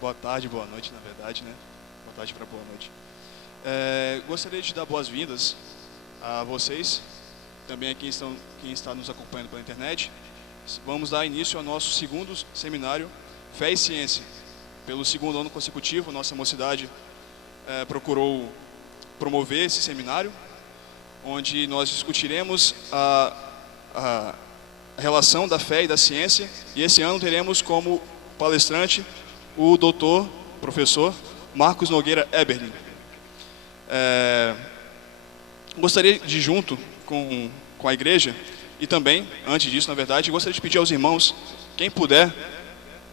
Boa tarde, boa noite, na verdade, né? Boa tarde para boa noite. Gostaria de dar boas-vindas a vocês, também a quem está nos acompanhando pela internet. Vamos dar início ao nosso segundo seminário Fé e Ciência. Pelo segundo ano consecutivo, nossa mocidade procurou promover esse seminário, onde nós discutiremos a relação da fé e da ciência, e esse ano teremos como palestrante o doutor, professor Marcos Nogueira Eberlin. Gostaria de, junto com a igreja, e também, antes disso, na verdade, gostaria de pedir aos irmãos, quem puder,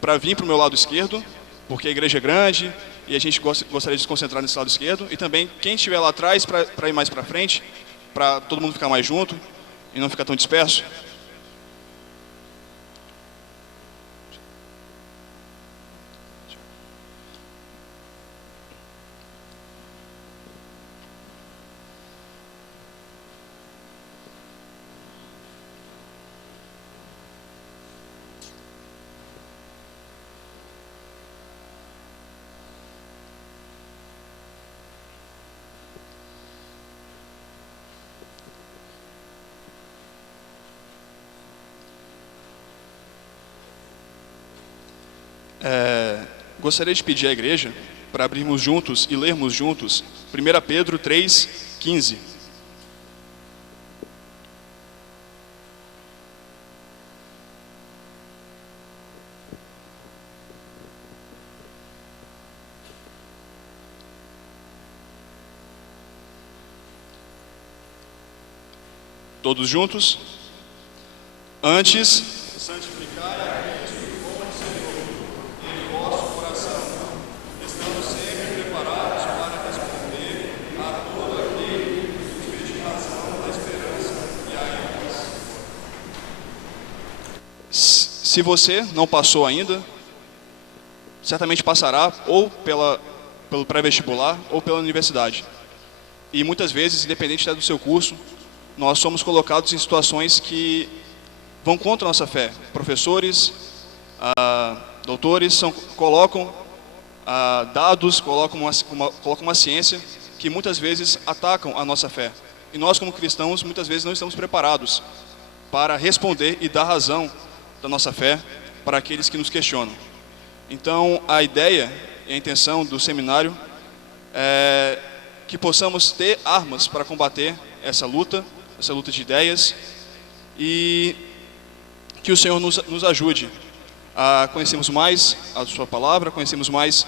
para vir para o meu lado esquerdo, porque a igreja é grande e a gente gostaria de se concentrar nesse lado esquerdo, e também quem estiver lá atrás, para ir mais para frente, para todo mundo ficar mais junto e não ficar tão disperso. Gostaria de pedir à igreja para abrirmos juntos e lermos juntos 1 Pedro 3:15. Todos juntos? Antes, santificai a Cristo como Senhor em vosso coração, estando sempre preparados para responder a todo aquele que vos pedir razão da esperança e a paz. Se você não passou ainda, certamente passará ou pelo pré-vestibular ou pela universidade. E muitas vezes, independente do seu curso, nós somos colocados em situações que vão contra a nossa fé. Professores, doutores colocam dados, colocam uma ciência que muitas vezes atacam a nossa fé. E nós, como cristãos, muitas vezes não estamos preparados para responder e dar razão da nossa fé para aqueles que nos questionam. Então, a ideia e a intenção do seminário é que possamos ter armas para combater essa luta de ideias, e que o Senhor nos ajude a conhecermos mais a sua palavra, conhecermos mais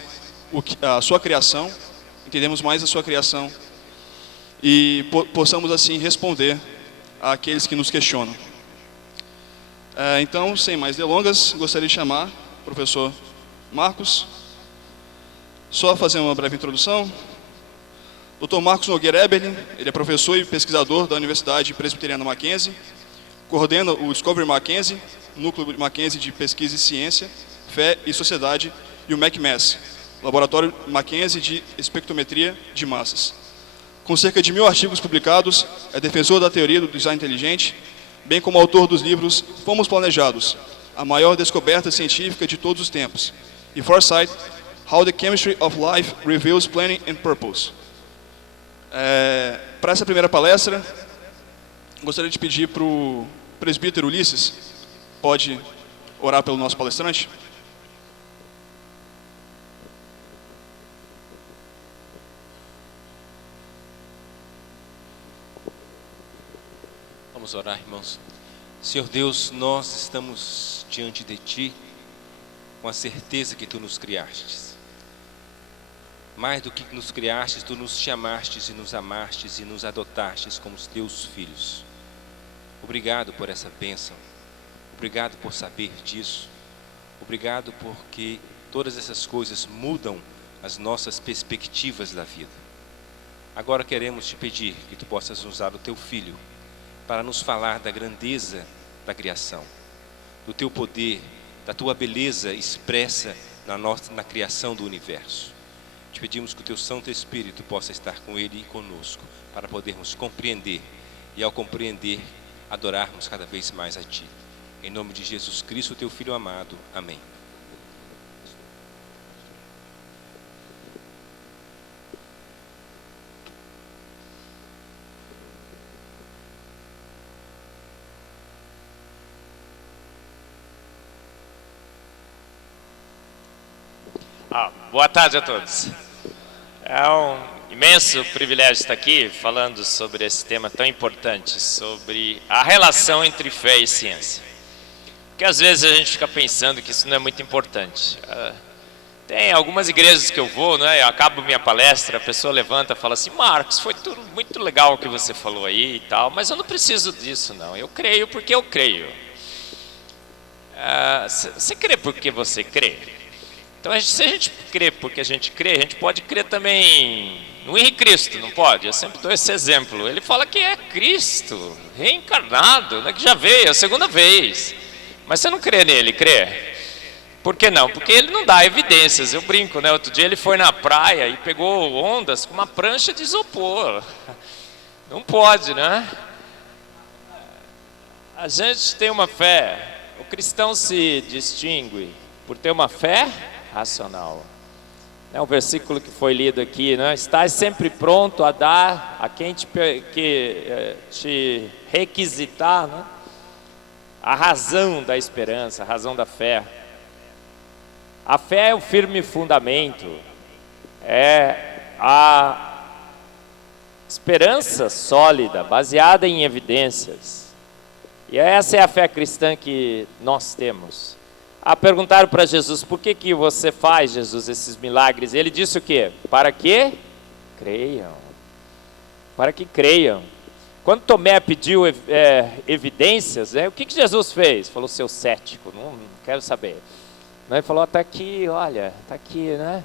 a sua criação, entendemos mais a sua criação e possamos assim responder àqueles que nos questionam. Então, sem mais delongas, gostaria de chamar o professor Marcos. Só fazer uma breve introdução. Dr. Marcos Nogueira Eberlin, ele é professor e pesquisador da Universidade Presbiteriana Mackenzie, coordena o Discovery Mackenzie, Núcleo Mackenzie de Pesquisa e Ciência, Fé e Sociedade, e o MacMass, Laboratório Mackenzie de Espectrometria de Massas. Com cerca de 1000 artigos publicados, é defensor da teoria do design inteligente, bem como autor dos livros Fomos Planejados, a maior descoberta científica de todos os tempos, e Foresight, How the Chemistry of Life Reveals Planning and Purpose. Para essa primeira palestra, gostaria de pedir para o presbítero Ulisses, pode orar pelo nosso palestrante? Vamos orar, irmãos. Senhor Deus, nós estamos diante de Ti com a certeza que Tu nos criastes. Mais do que nos criastes, Tu nos chamastes e nos amastes e nos adotastes como os Teus filhos. Obrigado por essa bênção. Obrigado por saber disso. Obrigado porque todas essas coisas mudam as nossas perspectivas da vida. Agora queremos Te pedir que Tu possas usar o Teu Filho para nos falar da grandeza da criação, do Teu poder, da Tua beleza expressa na criação do universo. Te pedimos que o Teu Santo Espírito possa estar com Ele e conosco, para podermos compreender, e ao compreender, adorarmos cada vez mais a Ti. Em nome de Jesus Cristo, Teu Filho amado. Amém. Boa tarde a todos. É um imenso privilégio estar aqui falando sobre esse tema tão importante, sobre a relação entre fé e ciência. Porque às vezes a gente fica pensando que isso não é muito importante. Tem algumas igrejas que eu vou, né? Eu acabo minha palestra, a pessoa levanta e fala assim: Marcos, foi tudo muito legal o que você falou aí e tal, mas eu não preciso disso não, eu creio porque eu creio. Você crê porque você crê? Então, se a gente crê porque a gente pode crer também no Henrique Cristo, não pode? Eu sempre dou esse exemplo. Ele fala que é Cristo, reencarnado, né, que já veio a segunda vez. Mas você não crê nele, crê? Por que não? Porque ele não dá evidências. Eu brinco, né? Outro dia ele foi na praia e pegou ondas com uma prancha de isopor. Não pode, né? A gente tem uma fé. O cristão se distingue por ter uma fé racional. É um versículo que foi lido aqui, né? Estás sempre pronto a dar a quem te requisitar, né? A razão da esperança, a razão da fé. A fé é o firme fundamento, é a esperança sólida, baseada em evidências. E essa é a fé cristã que nós temos. Perguntaram para Jesus: por que você faz, Jesus, esses milagres? Ele disse o quê? Para que creiam. Para que creiam. Quando Tomé pediu evidências, o que Jesus fez? Falou: seu cético, não quero saber. Ele falou: está aqui, olha, está aqui, né?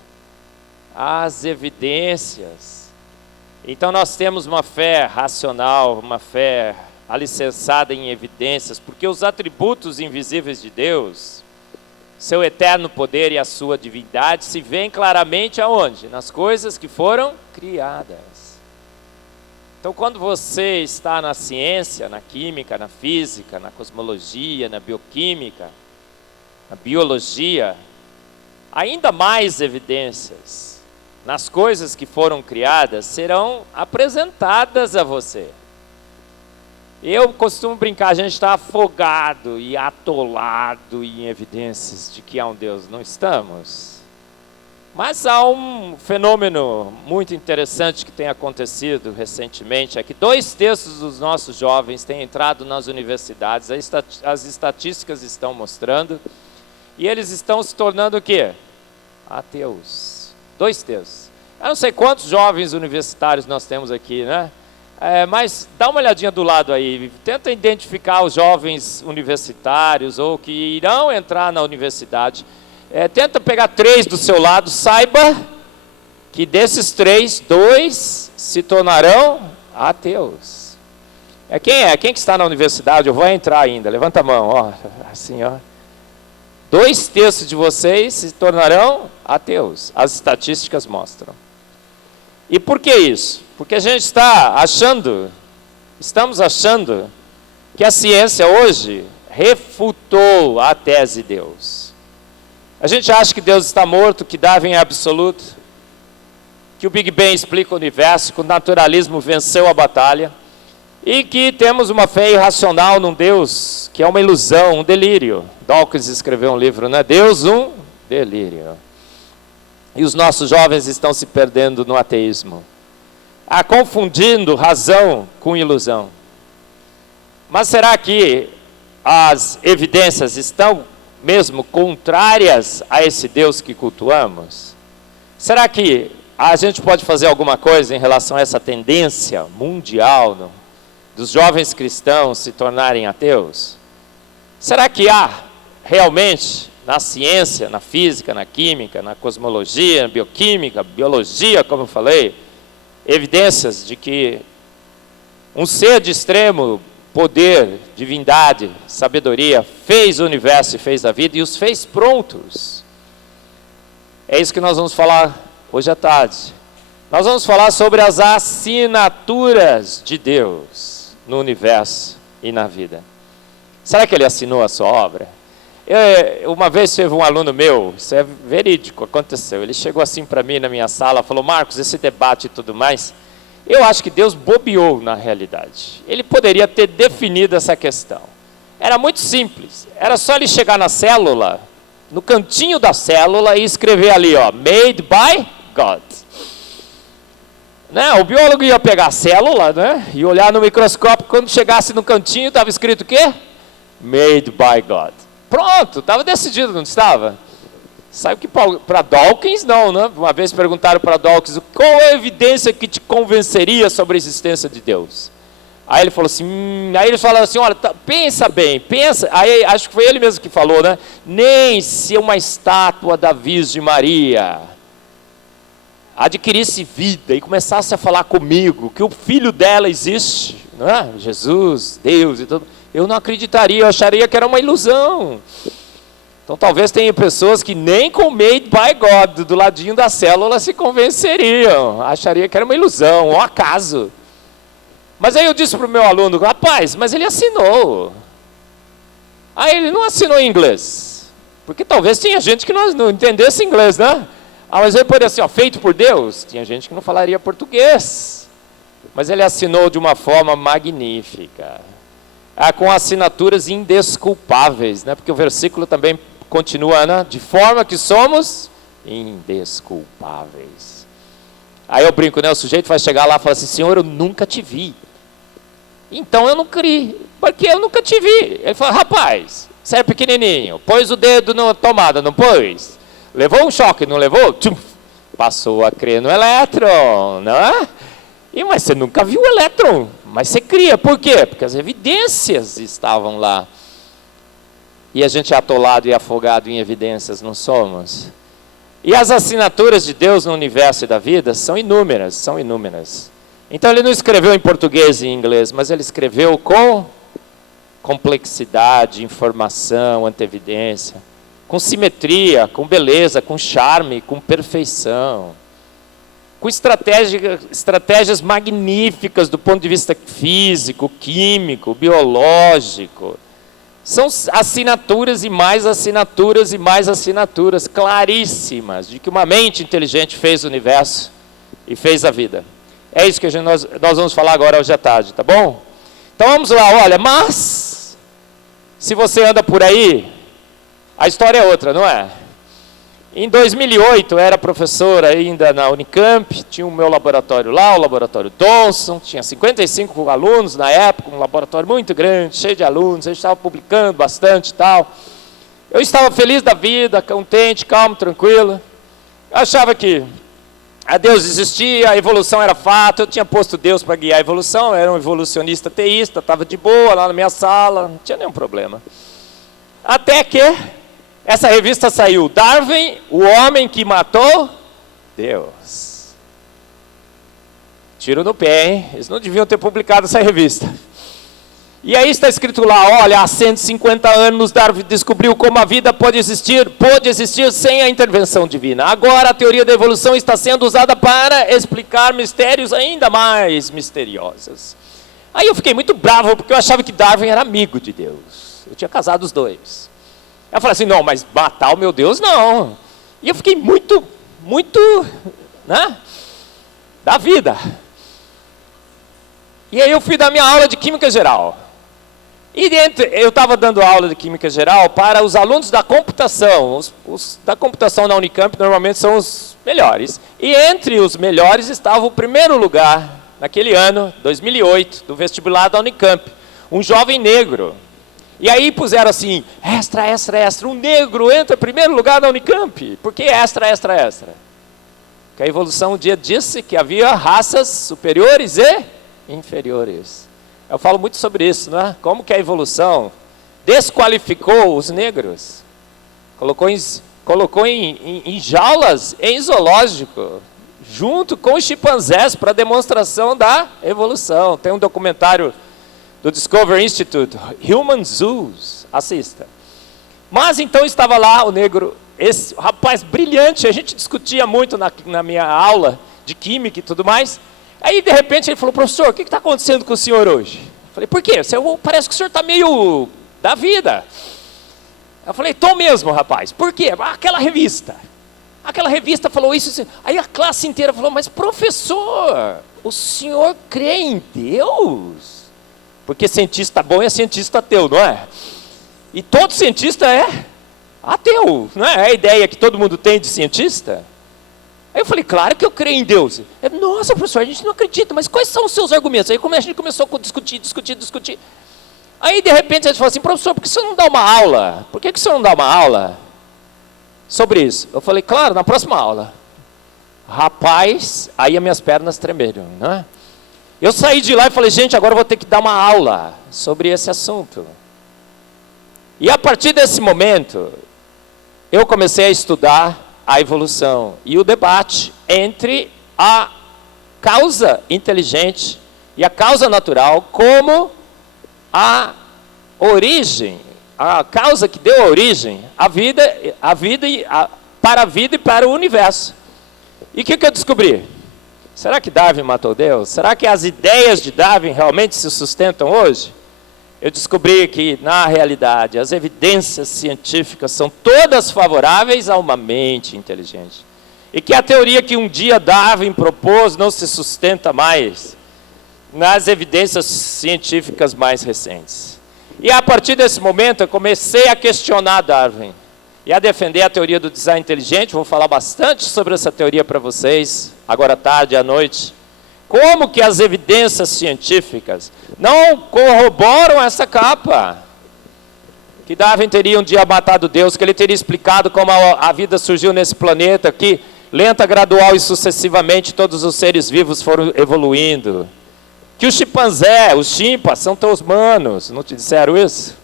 As evidências. Então nós temos uma fé racional, uma fé alicerçada em evidências, porque os atributos invisíveis de Deus, seu eterno poder e a sua divindade, se veem claramente aonde? Nas coisas que foram criadas. Então, quando você está na ciência, na química, na física, na cosmologia, na bioquímica, na biologia, ainda mais evidências nas coisas que foram criadas serão apresentadas a você. Eu costumo brincar, a gente está afogado e atolado em evidências de que há um Deus. Não estamos. Mas há um fenômeno muito interessante que tem acontecido recentemente, é que 2/3 dos nossos jovens têm entrado nas universidades, as estatísticas estão mostrando, e eles estão se tornando o quê? Ateus. 2/3. Eu não sei quantos jovens universitários nós temos aqui, né? Mas dá uma olhadinha do lado aí, tenta identificar os jovens universitários ou que irão entrar na universidade. Tenta pegar 3 do seu lado, saiba que desses 3, 2 se tornarão ateus. Quem que está na universidade? Eu vou entrar ainda, levanta a mão, ó, assim, ó. 2/3 de vocês se tornarão ateus, as estatísticas mostram. E por que isso? Porque a gente estamos achando que a ciência hoje refutou a tese de Deus. A gente acha que Deus está morto, que Darwin é absoluto, que o Big Bang explica o universo, que o naturalismo venceu a batalha, e que temos uma fé irracional num Deus que é uma ilusão, um delírio. Dawkins escreveu um livro, né? Deus, um delírio. E os nossos jovens estão se perdendo no ateísmo, confundindo razão com ilusão. Mas será que as evidências estão mesmo contrárias a esse Deus que cultuamos? Será que a gente pode fazer alguma coisa em relação a essa tendência mundial dos jovens cristãos se tornarem ateus? Será que há realmente na ciência, na física, na química, na cosmologia, na bioquímica, biologia, como eu falei, evidências de que um ser de extremo poder, divindade, sabedoria, fez o universo e fez a vida e os fez prontos? É isso que nós vamos falar hoje à tarde. Nós vamos falar sobre as assinaturas de Deus no universo e na vida. Será que ele assinou a sua obra? Uma vez teve um aluno meu, isso é verídico, aconteceu, ele chegou assim para mim na minha sala, falou: Marcos, esse debate e tudo mais, eu acho que Deus bobeou na realidade. Ele poderia ter definido essa questão. Era muito simples, era só ele chegar na célula no cantinho da célula e escrever ali, ó, made by God. Né? O biólogo ia pegar a célula, né, e olhar no microscópio, quando chegasse no cantinho estava escrito o quê? Made by God. Pronto, estava decidido, não estava? Sabe que para Dawkins não, né? Uma vez perguntaram para Dawkins, qual é a evidência que te convenceria sobre a existência de Deus? Aí ele falou assim, aí ele falou assim, olha, pensa bem, pensa, aí acho que foi ele mesmo que falou, né? Nem se uma estátua da Virgem Maria adquirisse vida e começasse a falar comigo, que o filho dela existe, não é? Jesus, Deus e tudo, eu não acreditaria, eu acharia que era uma ilusão. Então talvez tenha pessoas que nem com made by God, do ladinho da célula, se convenceriam, acharia que era uma ilusão, um acaso. Mas aí eu disse para o meu aluno, rapaz, mas ele assinou. Aí ele não assinou em inglês, porque talvez tinha gente que não entendesse inglês, né? Mas ele poderia assim, ó, feito por Deus, tinha gente que não falaria português. Mas ele assinou de uma forma magnífica, com assinaturas indesculpáveis, né? Porque o versículo também continua, né? De forma que somos indesculpáveis. Aí eu brinco, né? O sujeito vai chegar lá e falar assim, Senhor, eu nunca te vi. Então eu não criei, porque eu nunca te vi. Ele fala, rapaz, você é pequenininho, pôs o dedo na tomada, não pôs? Levou um choque, não levou? Tchum, passou a crer no elétron, não é? Mas você nunca viu o elétron, mas você cria, por quê? Porque as evidências estavam lá. E a gente é atolado e afogado em evidências, não somos? E as assinaturas de Deus no universo e da vida são inúmeras, são inúmeras. Então ele não escreveu em português e em inglês, mas ele escreveu com complexidade, informação, anteevidência, com simetria, com beleza, com charme, com perfeição, com estratégias magníficas do ponto de vista físico, químico, biológico. São assinaturas e mais assinaturas e mais assinaturas claríssimas de que uma mente inteligente fez o universo e fez a vida. É isso que nós vamos falar agora hoje à tarde, tá bom? Então vamos lá, olha, mas se você anda por aí, a história é outra, não é? Em 2008, eu era professor ainda na Unicamp, tinha o meu laboratório lá, o laboratório Thomson, tinha 55 alunos na época, um laboratório muito grande, cheio de alunos, a gente estava publicando bastante e tal. Eu estava feliz da vida, contente, calmo, tranquilo. Eu achava que a Deus existia, a evolução era fato, eu tinha posto Deus para guiar a evolução, eu era um evolucionista teísta, estava de boa lá na minha sala, não tinha nenhum problema. Até que essa revista saiu, Darwin, o homem que matou Deus. Tiro no pé, hein? Eles não deviam ter publicado essa revista. E aí está escrito lá, olha, há 150 anos Darwin descobriu como a vida pode existir sem a intervenção divina. Agora a teoria da evolução está sendo usada para explicar mistérios ainda mais misteriosos. Aí eu fiquei muito bravo, porque eu achava que Darwin era amigo de Deus. Eu tinha casado os dois. Eu falei assim, não, mas matar o meu Deus, não. E eu fiquei muito, né, da vida. E aí eu fui dar minha aula de Química Geral. E eu estava dando aula de Química Geral para os alunos da computação. Os da computação na Unicamp normalmente são os melhores. E entre os melhores estava o primeiro lugar, naquele ano, 2008, do vestibular da Unicamp. Um jovem negro. E aí puseram assim, extra, um negro entra em primeiro lugar na Unicamp. Por que extra? Porque a evolução um dia disse que havia raças superiores e inferiores. Eu falo muito sobre isso, não é? Como que a evolução desqualificou os negros. Colocou em jaulas, em zoológico, junto com os chimpanzés para demonstração da evolução. Tem um documentário do Discovery Institute, Human Zoos, assista. Mas então estava lá o negro, esse rapaz brilhante, a gente discutia muito na minha aula de química e tudo mais. Aí de repente ele falou, professor, o que está acontecendo com o senhor hoje? Eu falei, por quê? Parece que o senhor está meio da vida. Eu falei, tô mesmo, rapaz. Por quê? Aquela revista falou isso. Aí a classe inteira falou, mas professor, o senhor crê em Deus? Porque cientista bom é cientista ateu, não é? E todo cientista é Ateu, não é a ideia que todo mundo tem de cientista? Aí eu falei, claro que eu creio em Deus. Nossa, professor, a gente não acredita, mas quais são os seus argumentos? Aí a gente começou a discutir. Aí, de repente, a gente falou assim, professor, por que você não dá uma aula? Por que você não dá uma aula sobre isso? Eu falei, claro, na próxima aula. Rapaz, aí as minhas pernas tremeram, né? Eu saí de lá e falei, gente, agora eu vou ter que dar uma aula sobre esse assunto. E a partir desse momento, eu comecei a estudar a evolução e o debate entre a causa inteligente e a causa natural como a causa que deu origem para a vida e para o universo. E o que eu descobri? Será que Darwin matou Deus? Será que as ideias de Darwin realmente se sustentam hoje? Eu descobri que, na realidade, as evidências científicas são todas favoráveis a uma mente inteligente. E que a teoria que um dia Darwin propôs não se sustenta mais nas evidências científicas mais recentes. E a partir desse momento eu comecei a questionar Darwin e a defender a teoria do design inteligente. Vou falar bastante sobre essa teoria para vocês, agora à tarde e à noite. Como que as evidências científicas não corroboram essa capa? Que Darwin teria um dia matado Deus, que ele teria explicado como a vida surgiu nesse planeta, que lenta, gradual e sucessivamente todos os seres vivos foram evoluindo. Que o chimpanzé, os chimpas, são teus manos, não te disseram isso?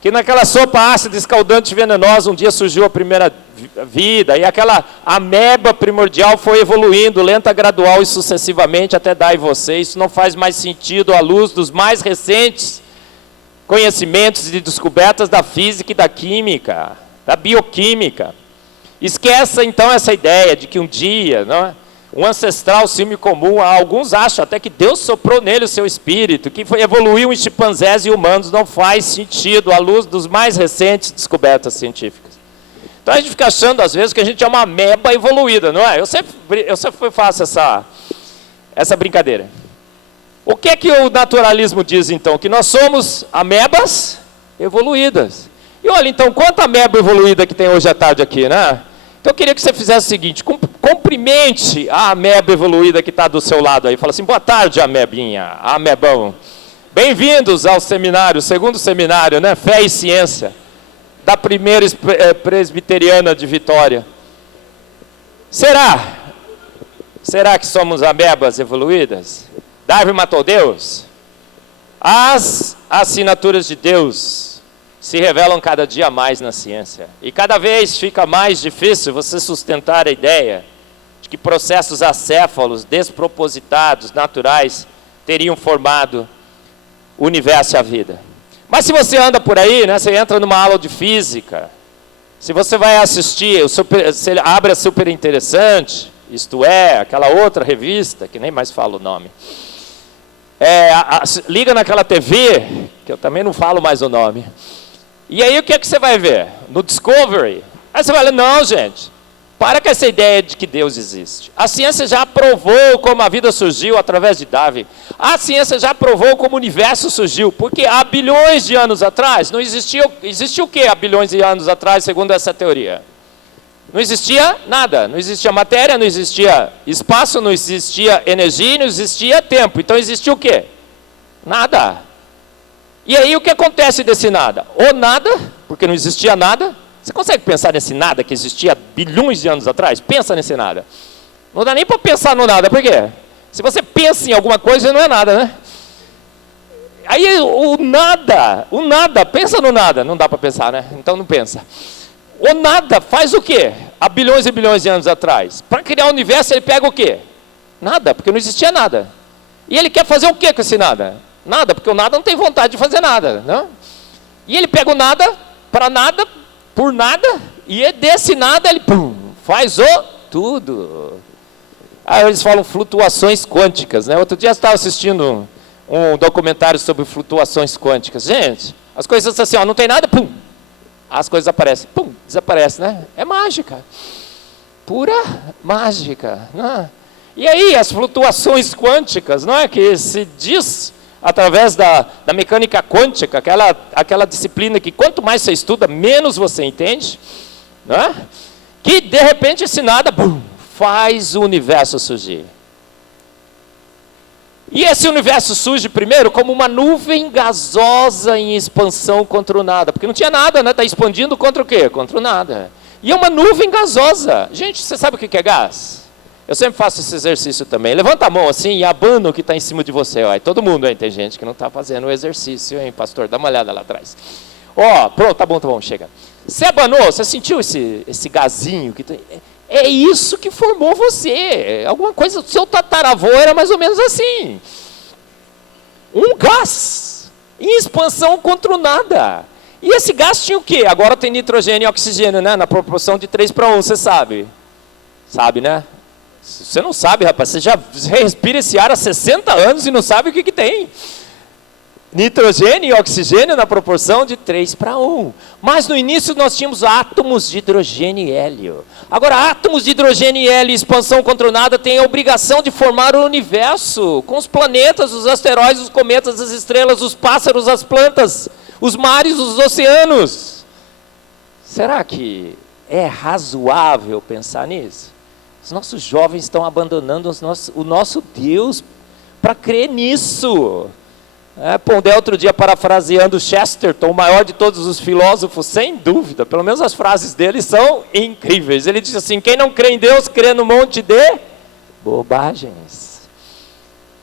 Que naquela sopa ácida, escaldante e venenosa, um dia surgiu a primeira vida, e aquela ameba primordial foi evoluindo, lenta, gradual e sucessivamente, até dar em você. Isso não faz mais sentido à luz dos mais recentes conhecimentos e descobertas da física e da química, da bioquímica. Esqueça, então, essa ideia de que um dia, não é? Um ancestral símio comum, alguns acham até que Deus soprou nele o seu espírito, que evoluiu em chimpanzés e humanos, não faz sentido à luz dos mais recentes descobertas científicas. Então a gente fica achando às vezes que a gente é uma ameba evoluída, não é? Eu sempre faço essa brincadeira. O que é que o naturalismo diz então? Que nós somos amebas evoluídas. E olha então, quanta ameba evoluída que tem hoje à tarde aqui, né? Então eu queria que você fizesse o seguinte, cumprimente a ameba evoluída que está do seu lado aí. Fala assim, boa tarde, amebinha, amebão. Bem-vindos ao seminário, segundo seminário, né? Fé e Ciência, da primeira presbiteriana de Vitória. Será que somos amebas evoluídas? Darwin matou Deus? As assinaturas de Deus se revelam cada dia mais na ciência. E cada vez fica mais difícil você sustentar a ideia de que processos acéfalos, despropositados, naturais, teriam formado o universo e a vida. Mas se você anda por aí, né, você entra numa aula de física, se você vai assistir, você abre a Super Interessante, isto é, aquela outra revista, que nem mais falo o nome, liga naquela TV, que eu também não falo mais o nome, e aí o que é que você vai ver? No Discovery. Aí você vai falar, não gente, para com essa ideia de que Deus existe. A ciência já provou como a vida surgiu através de Darwin. A ciência já provou como o universo surgiu, porque há bilhões de anos atrás, não existia o que há bilhões de anos atrás, segundo essa teoria? Não existia nada, não existia matéria, não existia espaço, não existia energia, não existia tempo. Então existia o quê? Nada. E aí o que acontece desse nada? Ou nada, porque não existia nada. Você consegue pensar nesse nada que existia bilhões de anos atrás? Pensa nesse nada. Não dá nem para pensar no nada, por quê? Se você pensa em alguma coisa, não é nada, né? Aí o nada, pensa no nada. Não dá para pensar, né? Então não pensa. O nada faz o quê? Há bilhões e bilhões de anos atrás. Para criar o universo, ele pega o quê? Nada, porque não existia nada. E ele quer fazer o quê com esse nada? Nada, porque o nada não tem vontade de fazer nada, não? E ele pega o nada, para nada, por nada, e desse nada ele faz o tudo. Aí eles falam flutuações quânticas, né? Outro dia eu estava assistindo um documentário sobre flutuações quânticas. Gente, as coisas assim, ó, não tem nada, as coisas aparecem, desaparecem, né? É mágica, pura mágica, né? E aí as flutuações quânticas, não é que se diz através da mecânica quântica, aquela disciplina que quanto mais você estuda, menos você entende, né? Que de repente esse nada faz o universo surgir. E esse universo surge primeiro como uma nuvem gasosa em expansão contra o nada. Porque não tinha nada, né? Está expandindo contra o quê? Contra o nada. E é uma nuvem gasosa. Gente, você sabe o que é gás? Eu sempre faço esse exercício também. Levanta a mão assim e abana o que está em cima de você. Ó. Todo mundo, hein? Tem gente que não está fazendo o exercício, hein, pastor? Dá uma olhada lá atrás. Ó, pronto, tá bom, chega. Você abanou, você sentiu esse gazinho que tem... É isso que formou você. Alguma coisa, o seu tataravô era mais ou menos assim. Um gás em expansão contra o nada. E esse gás tinha o quê? Agora tem nitrogênio e oxigênio, né? Na proporção de 3:1, você sabe. Sabe, né? Se você não sabe, rapaz, você já respira esse ar há 60 anos e não sabe o que tem. Nitrogênio e oxigênio na proporção de 3:1. Mas no início nós tínhamos átomos de hidrogênio e hélio. Agora, átomos de hidrogênio e hélio, expansão contra o nada, têm a obrigação de formar o universo, com os planetas, os asteroides, os cometas, as estrelas, os pássaros, as plantas, os mares, os oceanos. Será que é razoável pensar nisso? Os nossos jovens estão abandonando o nosso Deus para crer nisso. Pondé outro dia parafraseando Chesterton, o maior de todos os filósofos, sem dúvida, pelo menos as frases dele são incríveis. Ele diz assim: quem não crê em Deus, crê no monte de bobagens.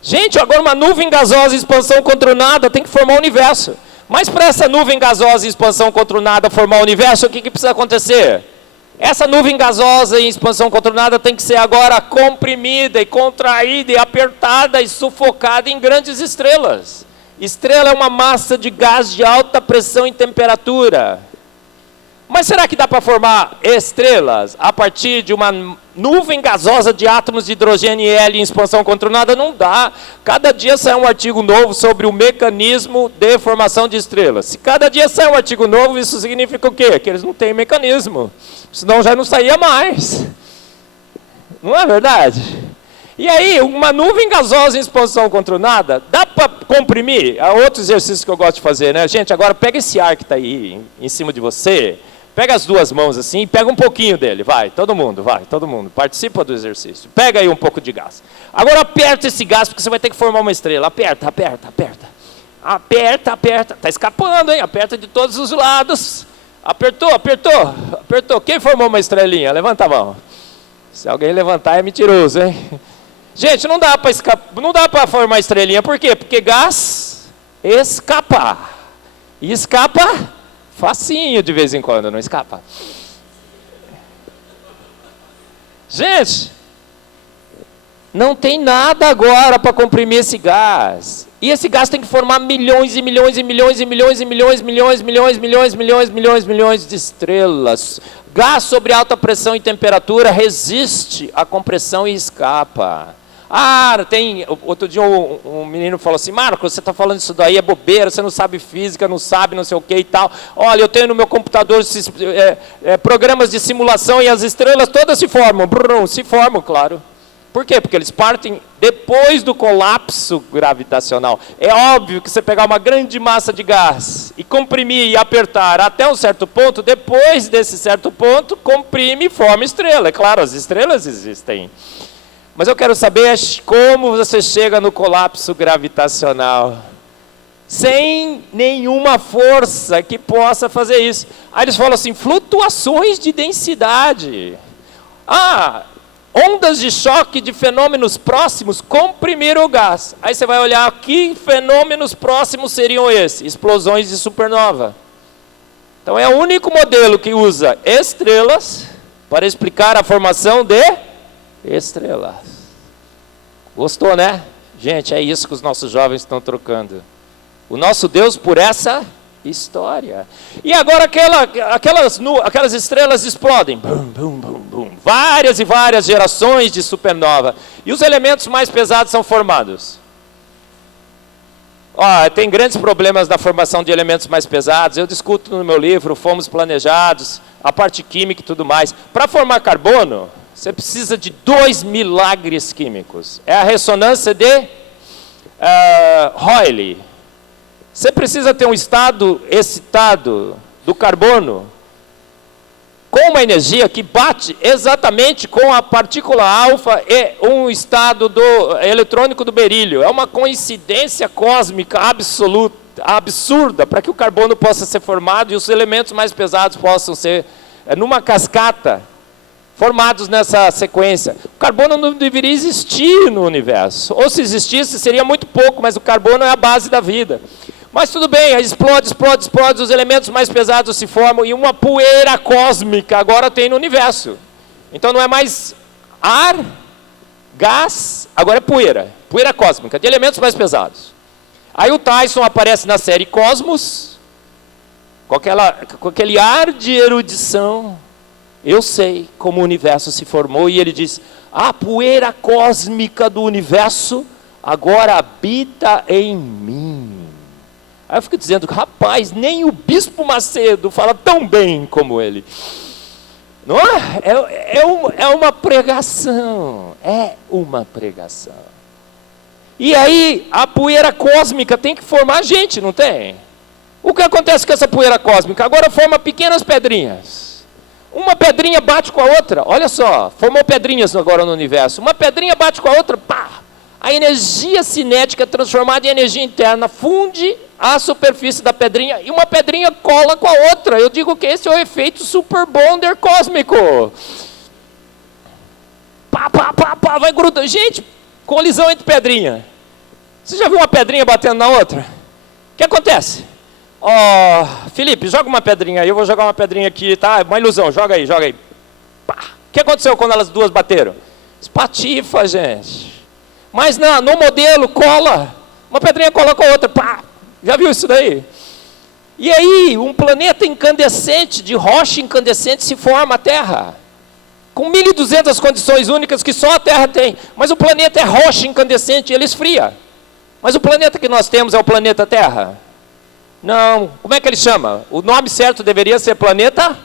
Gente, agora uma nuvem gasosa em expansão contra o nada tem que formar o universo. Mas para essa nuvem gasosa em expansão contra o nada formar o universo, o que precisa acontecer? Essa nuvem gasosa em expansão contra o nada tem que ser agora comprimida e contraída e apertada e sufocada em grandes estrelas. Estrela é uma massa de gás de alta pressão e temperatura. Mas será que dá para formar estrelas a partir de uma nuvem gasosa de átomos de hidrogênio e hélio em expansão contra o nada? Não dá. Cada dia sai um artigo novo sobre o mecanismo de formação de estrelas. Se cada dia sai um artigo novo, isso significa o quê? Que eles não têm mecanismo. Senão já não saía mais. Não é verdade? E aí, uma nuvem gasosa em expansão contra o nada, dá para comprimir? É outro exercício que eu gosto de fazer, né? Gente, agora pega esse ar que está aí em cima de você, pega as duas mãos assim e pega um pouquinho dele, vai, todo mundo, participa do exercício. Pega aí um pouco de gás. Agora aperta esse gás, porque você vai ter que formar uma estrela. Aperta. Aperta. Está escapando, hein? Aperta de todos os lados. Apertou. Quem formou uma estrelinha? Levanta a mão. Se alguém levantar é mentiroso, hein? Gente, não dá para formar estrelinha. Por quê? Porque gás escapa. E escapa facinho de vez em quando, não escapa? Gente, não tem nada agora para comprimir esse gás. E esse gás tem que formar milhões e milhões e milhões e milhões e milhões de estrelas. Gás sobre alta pressão e temperatura resiste à compressão e escapa. Outro dia um menino falou assim: Marcos, você está falando isso daí, é bobeira, você não sabe física, não sabe não sei o que e tal. Olha, eu tenho no meu computador programas de simulação e as estrelas todas se formam. Se formam, claro. Por quê? Porque eles partem depois do colapso gravitacional. É óbvio que você pegar uma grande massa de gás e comprimir e apertar até um certo ponto, depois desse certo ponto, comprime e forma estrela. É claro, as estrelas existem. Mas eu quero saber como você chega no colapso gravitacional sem nenhuma força que possa fazer isso. Aí eles falam assim: flutuações de densidade. Ondas de choque de fenômenos próximos comprimiram o gás. Aí você vai olhar que fenômenos próximos seriam esses: explosões de supernova. Então é o único modelo que usa estrelas para explicar a formação de estrelas. Gostou, né? Gente, é isso que os nossos jovens estão trocando. O nosso Deus por essa história. E agora aquelas estrelas explodem. Várias e várias gerações de supernova. E os elementos mais pesados são formados. Tem grandes problemas na formação de elementos mais pesados. Eu discuto no meu livro, Fomos Planejados, a parte química e tudo mais. Para formar carbono, você precisa de 2 milagres químicos. É a ressonância de Hoyle, você precisa ter um estado excitado do carbono com uma energia que bate exatamente com a partícula alfa e um estado eletrônico do berílio. É uma coincidência cósmica absoluta, absurda, para que o carbono possa ser formado e os elementos mais pesados possam ser, numa cascata, formados nessa sequência. O carbono não deveria existir no universo. Ou se existisse, seria muito pouco, mas o carbono é a base da vida. Mas tudo bem, aí explode, os elementos mais pesados se formam e uma poeira cósmica agora tem no universo. Então não é mais ar, gás, agora é poeira cósmica, de elementos mais pesados. Aí o Tyson aparece na série Cosmos, com aquele ar de erudição. Eu sei como o universo se formou, e ele diz, a poeira cósmica do universo agora habita em mim. Aí eu fico dizendo, rapaz, nem o Bispo Macedo fala tão bem como ele. Não é? É uma pregação. É uma pregação. E aí, a poeira cósmica tem que formar gente, não tem? O que acontece com essa poeira cósmica? Agora forma pequenas pedrinhas. Uma pedrinha bate com a outra. Olha só, formou pedrinhas agora no universo. Uma pedrinha bate com a outra, pá! A energia cinética transformada em energia interna funde a superfície da pedrinha e uma pedrinha cola com a outra. Eu digo que esse é o efeito super bonder cósmico. Pá, pá, pá, pá, vai grudando. Gente, colisão entre pedrinha. Você já viu uma pedrinha batendo na outra? O que acontece? Felipe, joga uma pedrinha aí, eu vou jogar uma pedrinha aqui, tá? Uma ilusão, joga aí. Pá. O que aconteceu quando elas duas bateram? Espatifa, gente. Mas no modelo cola, uma pedrinha cola com a outra, pá, já viu isso daí? E aí, um planeta incandescente, de rocha incandescente, se forma a Terra, com 1.200 condições únicas que só a Terra tem, mas o planeta é rocha incandescente e ele esfria. Mas o planeta que nós temos é o planeta Terra? Não, como é que ele chama? O nome certo deveria ser planeta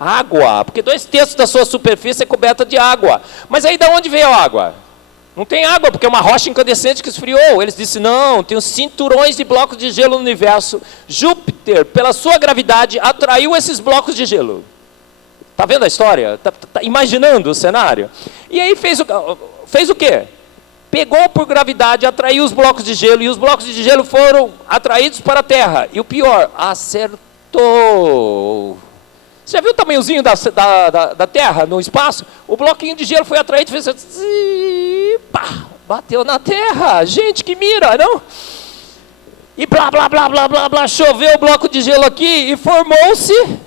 Água, porque 2/3 da sua superfície é coberta de água. Mas aí de onde veio a água? Não tem água, porque é uma rocha incandescente que esfriou. Eles disseram, não, tem os cinturões de blocos de gelo no universo. Júpiter, pela sua gravidade, atraiu esses blocos de gelo. Está vendo a história? Tá imaginando o cenário? E aí fez o quê? Pegou por gravidade, atraiu os blocos de gelo, e os blocos de gelo foram atraídos para a Terra. E o pior, acertou. Você já viu o tamanhozinho da Terra no espaço? O bloquinho de gelo foi atraído, fez assim, pá, bateu na Terra. Gente, que mira, não? E blá, blá, blá, blá, blá, blá, choveu o bloco de gelo aqui e formou-se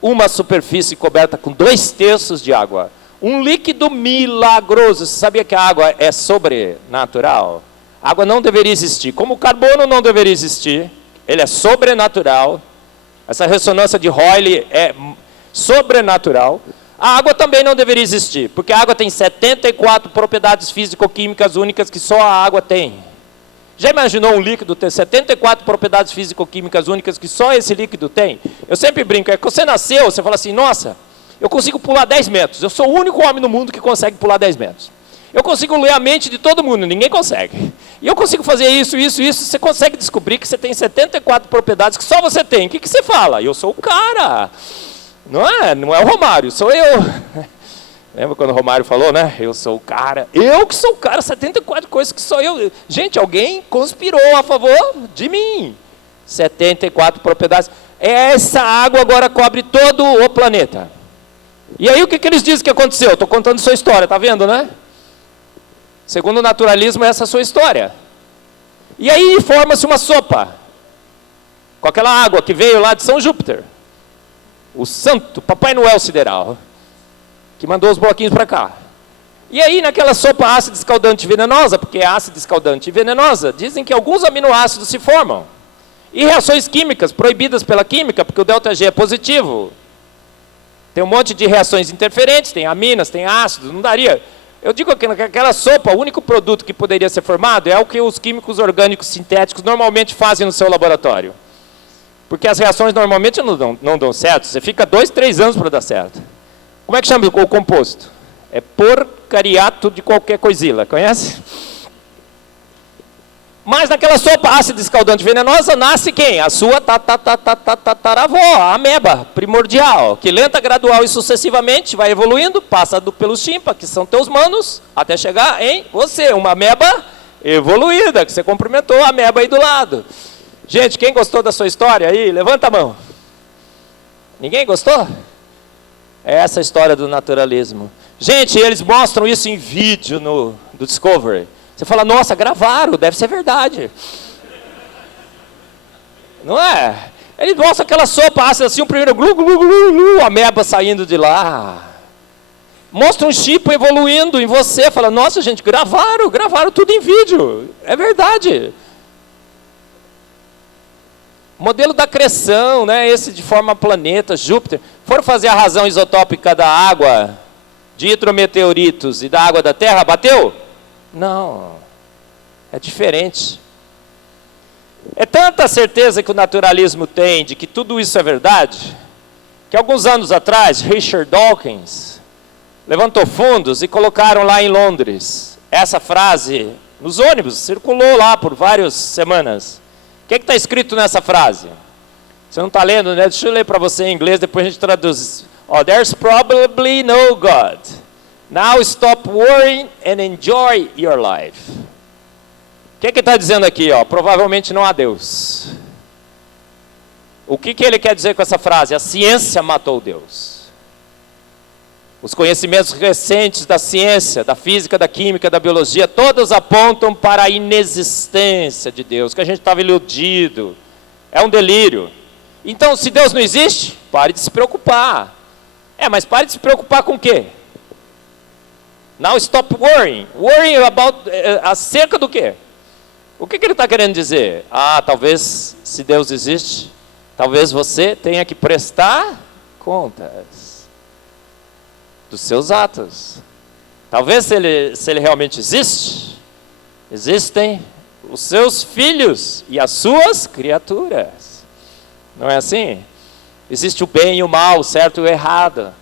uma superfície coberta com 2/3 de água. Um líquido milagroso. Você sabia que a água é sobrenatural? A água não deveria existir. Como o carbono não deveria existir, ele é sobrenatural. Essa ressonância de Hoyle é sobrenatural. A água também não deveria existir, porque a água tem 74 propriedades físico-químicas únicas que só a água tem. Já imaginou um líquido ter 74 propriedades físico-químicas únicas que só esse líquido tem? Eu sempre brinco, é que você nasceu, você fala assim, nossa, eu consigo pular 10 metros. Eu sou o único homem no mundo que consegue pular 10 metros. Eu consigo ler a mente de todo mundo, ninguém consegue. E eu consigo fazer isso. Você consegue descobrir que você tem 74 propriedades que só você tem. O que você fala? Eu sou o cara. Não é o Romário, sou eu. Lembra quando o Romário falou, né? Eu sou o cara. Eu que sou o cara, 74 coisas que sou eu. Gente, alguém conspirou a favor de mim. 74 propriedades. Essa água agora cobre todo o planeta. E aí o que eles dizem que aconteceu? Estou contando sua história, tá vendo, né? Segundo o naturalismo, essa é a sua história. E aí forma-se uma sopa, com aquela água que veio lá de São Júpiter. O santo Papai Noel sideral, que mandou os bloquinhos para cá. E aí naquela sopa ácida escaldante venenosa, porque é ácida escaldante e venenosa, dizem que alguns aminoácidos se formam. E reações químicas proibidas pela química, porque o ΔG é positivo. Tem um monte de reações interferentes, tem aminas, tem ácidos, não daria. Eu digo que naquela sopa, o único produto que poderia ser formado é o que os químicos orgânicos sintéticos normalmente fazem no seu laboratório. Porque as reações normalmente não dão certo. Você fica 2, 3 anos para dar certo. Como é que chama o composto? É porcariato de qualquer coisila, conhece? Mas naquela sopa ácida, escaldante, venenosa, nasce quem? A sua tataravó, a ameba primordial, que lenta, gradual e sucessivamente vai evoluindo, passa pelos chimpa, que são teus manos, até chegar em você, uma ameba evoluída, que você cumprimentou a ameba aí do lado. Gente, quem gostou da sua história aí, levanta a mão. Ninguém gostou? É essa a história do naturalismo. Gente, eles mostram isso em vídeo do Discovery. Você fala, nossa, gravaram, deve ser verdade. Não é? Eles mostram aquela sopa ácida assim, o primeiro glu, glu, glu, glu, a ameba saindo de lá. Mostra um chip evoluindo em você. Fala, nossa, gente, gravaram tudo em vídeo. É verdade. Modelo da acreção, né? Esse de forma planeta, Júpiter. Foram fazer a razão isotópica da água, de hidrometeoritos e da água da Terra, bateu? Não, é diferente. É tanta certeza que o naturalismo tem de que tudo isso é verdade, que alguns anos atrás, Richard Dawkins levantou fundos e colocaram lá em Londres essa frase nos ônibus, circulou lá por várias semanas. O que está escrito nessa frase? Você não está lendo, né? Deixa eu ler para você em inglês, depois a gente traduz. There's probably no God. Now stop worrying and enjoy your life. O que está dizendo aqui? Provavelmente não há Deus. O que ele quer dizer com essa frase? A ciência matou Deus. Os conhecimentos recentes da ciência, da física, da química, da biologia, todos apontam para a inexistência de Deus, que a gente estava iludido. É um delírio. Então, se Deus não existe, pare de se preocupar. Mas pare de se preocupar com o quê? Now stop worrying. Worrying about, acerca do quê? O que ele está querendo dizer? Talvez, se Deus existe, talvez você tenha que prestar contas dos seus atos. Talvez, se ele realmente existe, existem os seus filhos e as suas criaturas. Não é assim? Existe o bem e o mal, o certo e o errado.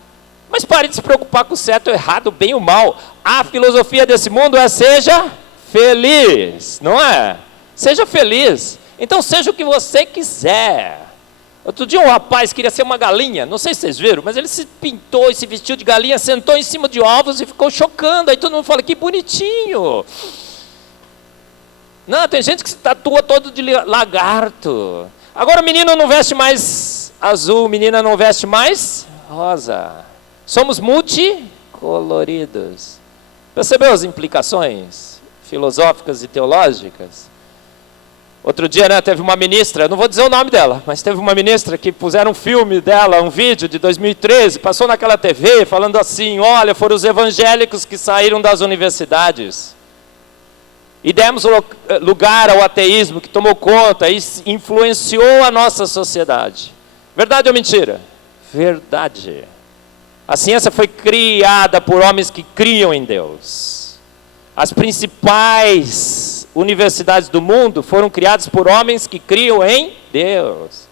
Mas pare de se preocupar com o certo, o errado, o bem e o mal. A filosofia desse mundo é seja feliz, não é? Seja feliz. Então seja o que você quiser. Outro dia um rapaz queria ser uma galinha, não sei se vocês viram, mas ele se pintou e se vestiu de galinha, sentou em cima de ovos e ficou chocando. Aí todo mundo fala, que bonitinho. Não, tem gente que se tatua todo de lagarto. Agora o menino não veste mais azul, menina não veste mais rosa. Somos multicoloridos. Percebeu as implicações filosóficas e teológicas? Outro dia, né, teve uma ministra, não vou dizer o nome dela, mas teve uma ministra que puseram um filme dela, um vídeo de 2013, passou naquela TV falando assim, olha, foram os evangélicos que saíram das universidades. E demos lugar ao ateísmo que tomou conta e influenciou a nossa sociedade. Verdade ou mentira? Verdade. A ciência foi criada por homens que criam em Deus. As principais universidades do mundo foram criadas por homens que criam em Deus.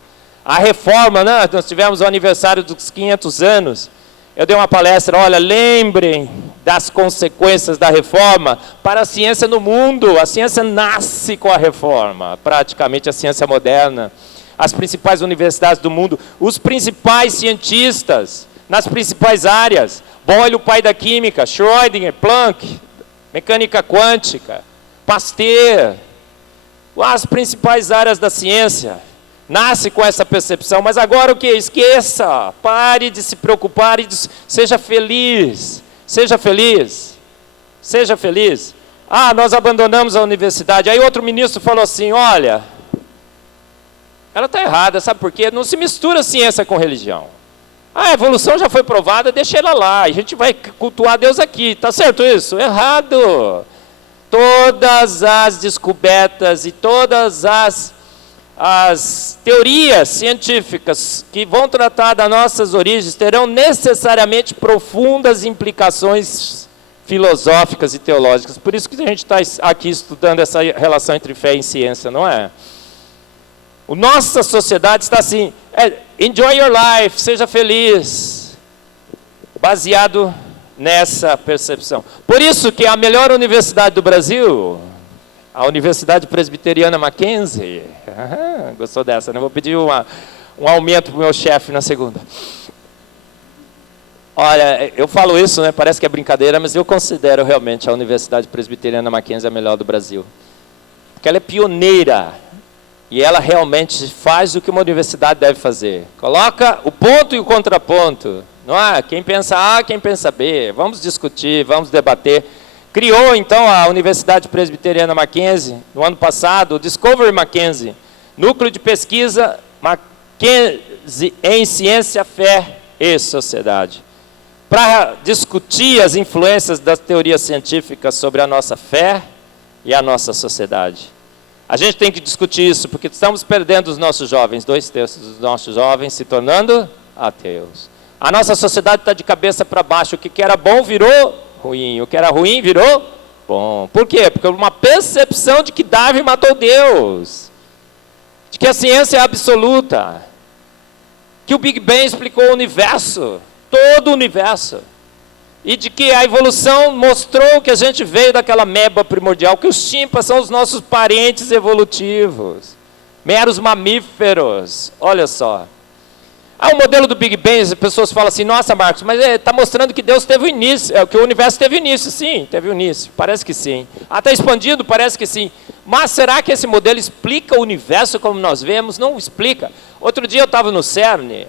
A reforma, né? Nós tivemos o aniversário dos 500 anos. Eu dei uma palestra, olha, lembrem das consequências da reforma para a ciência no mundo. A ciência nasce com a reforma, praticamente a ciência moderna. As principais universidades do mundo, os principais cientistas nas principais áreas. Boyle, o pai da química, Schrödinger, Planck, mecânica quântica, Pasteur. As principais áreas da ciência. Nasce com essa percepção, mas agora o que? Esqueça, pare de se preocupar e seja feliz, seja feliz, seja feliz. Nós abandonamos a universidade. Aí outro ministro falou assim, olha, ela está errada, sabe por quê? Não se mistura ciência com religião. A evolução já foi provada, deixa ela lá, a gente vai cultuar Deus aqui, está certo isso? Errado. Todas as descobertas e todas as teorias científicas que vão tratar das nossas origens terão necessariamente profundas implicações filosóficas e teológicas. Por isso que a gente está aqui estudando essa relação entre fé e ciência, não é? A nossa sociedade está assim, enjoy your life, seja feliz, baseado nessa percepção. Por isso que a melhor universidade do Brasil, A Universidade Presbiteriana Mackenzie. Gostou dessa, né? Vou pedir um aumento para o meu chefe na segunda. Olha, eu falo isso, né? Parece que é brincadeira, mas eu considero realmente a Universidade Presbiteriana Mackenzie a melhor do Brasil. Porque ela é pioneira. E ela realmente faz o que uma universidade deve fazer. Coloca o ponto e o contraponto. Não é? Quem pensa A, quem pensa B. Vamos discutir, vamos debater. Criou, então, a Universidade Presbiteriana Mackenzie, no ano passado, o Discovery Mackenzie, Núcleo de Pesquisa Mackenzie em Ciência, Fé e Sociedade, para discutir as influências das teorias científicas sobre a nossa fé e a nossa sociedade. A gente tem que discutir isso, porque estamos perdendo os nossos jovens, 2/3 dos nossos jovens se tornando ateus. A nossa sociedade está de cabeça para baixo, o que era bom virou ruim, o que era ruim virou bom. Por quê? Porque uma percepção de que Darwin matou Deus, de que a ciência é absoluta, que o Big Bang explicou o universo, todo o universo, e de que a evolução mostrou que a gente veio daquela ameba primordial, que os chimpas são os nossos parentes evolutivos, meros mamíferos. Olha só. O modelo do Big Bang, as pessoas falam assim, nossa, Marcos, mas está mostrando que Deus teve o início, que o universo teve início. Sim, teve o início, parece que sim. Está expandindo, parece que sim. Mas será que esse modelo explica o universo como nós vemos? Não explica. Outro dia eu estava no CERN,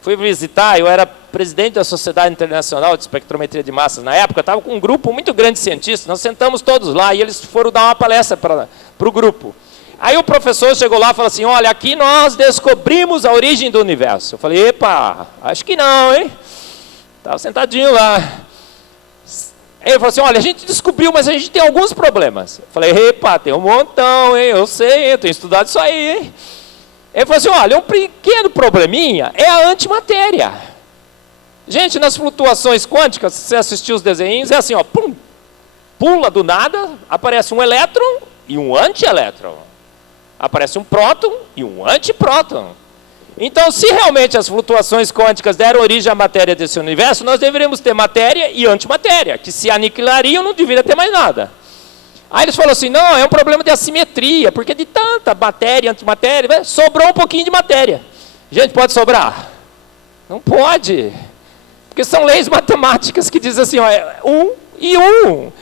fui visitar, eu era presidente da Sociedade Internacional de Espectrometria de Massas na época, estava com um grupo muito grande de cientistas, nós sentamos todos lá e eles foram dar uma palestra para o grupo. Aí o professor chegou lá e falou assim, olha, aqui nós descobrimos a origem do universo. Eu falei, epa, acho que não, hein? Estava sentadinho lá. Ele falou assim, olha, a gente descobriu, mas a gente tem alguns problemas. Eu falei, epa, tem um montão, hein? Eu sei, eu tenho estudado isso aí, hein? Ele falou assim, olha, um pequeno probleminha é a antimatéria. Gente, nas flutuações quânticas, se você assistiu os desenhos, é assim, ó, pum, pula do nada, aparece um elétron e um antielétron. Aparece um próton e um antipróton. Então, se realmente as flutuações quânticas deram origem à matéria desse universo, nós deveríamos ter matéria e antimatéria, que se aniquilariam, não deveria ter mais nada. Aí eles falaram assim, não, é um problema de assimetria, porque de tanta matéria e antimatéria, sobrou um pouquinho de matéria. Gente, pode sobrar? Não pode. Porque são leis matemáticas que dizem assim, ó, 1 e 1.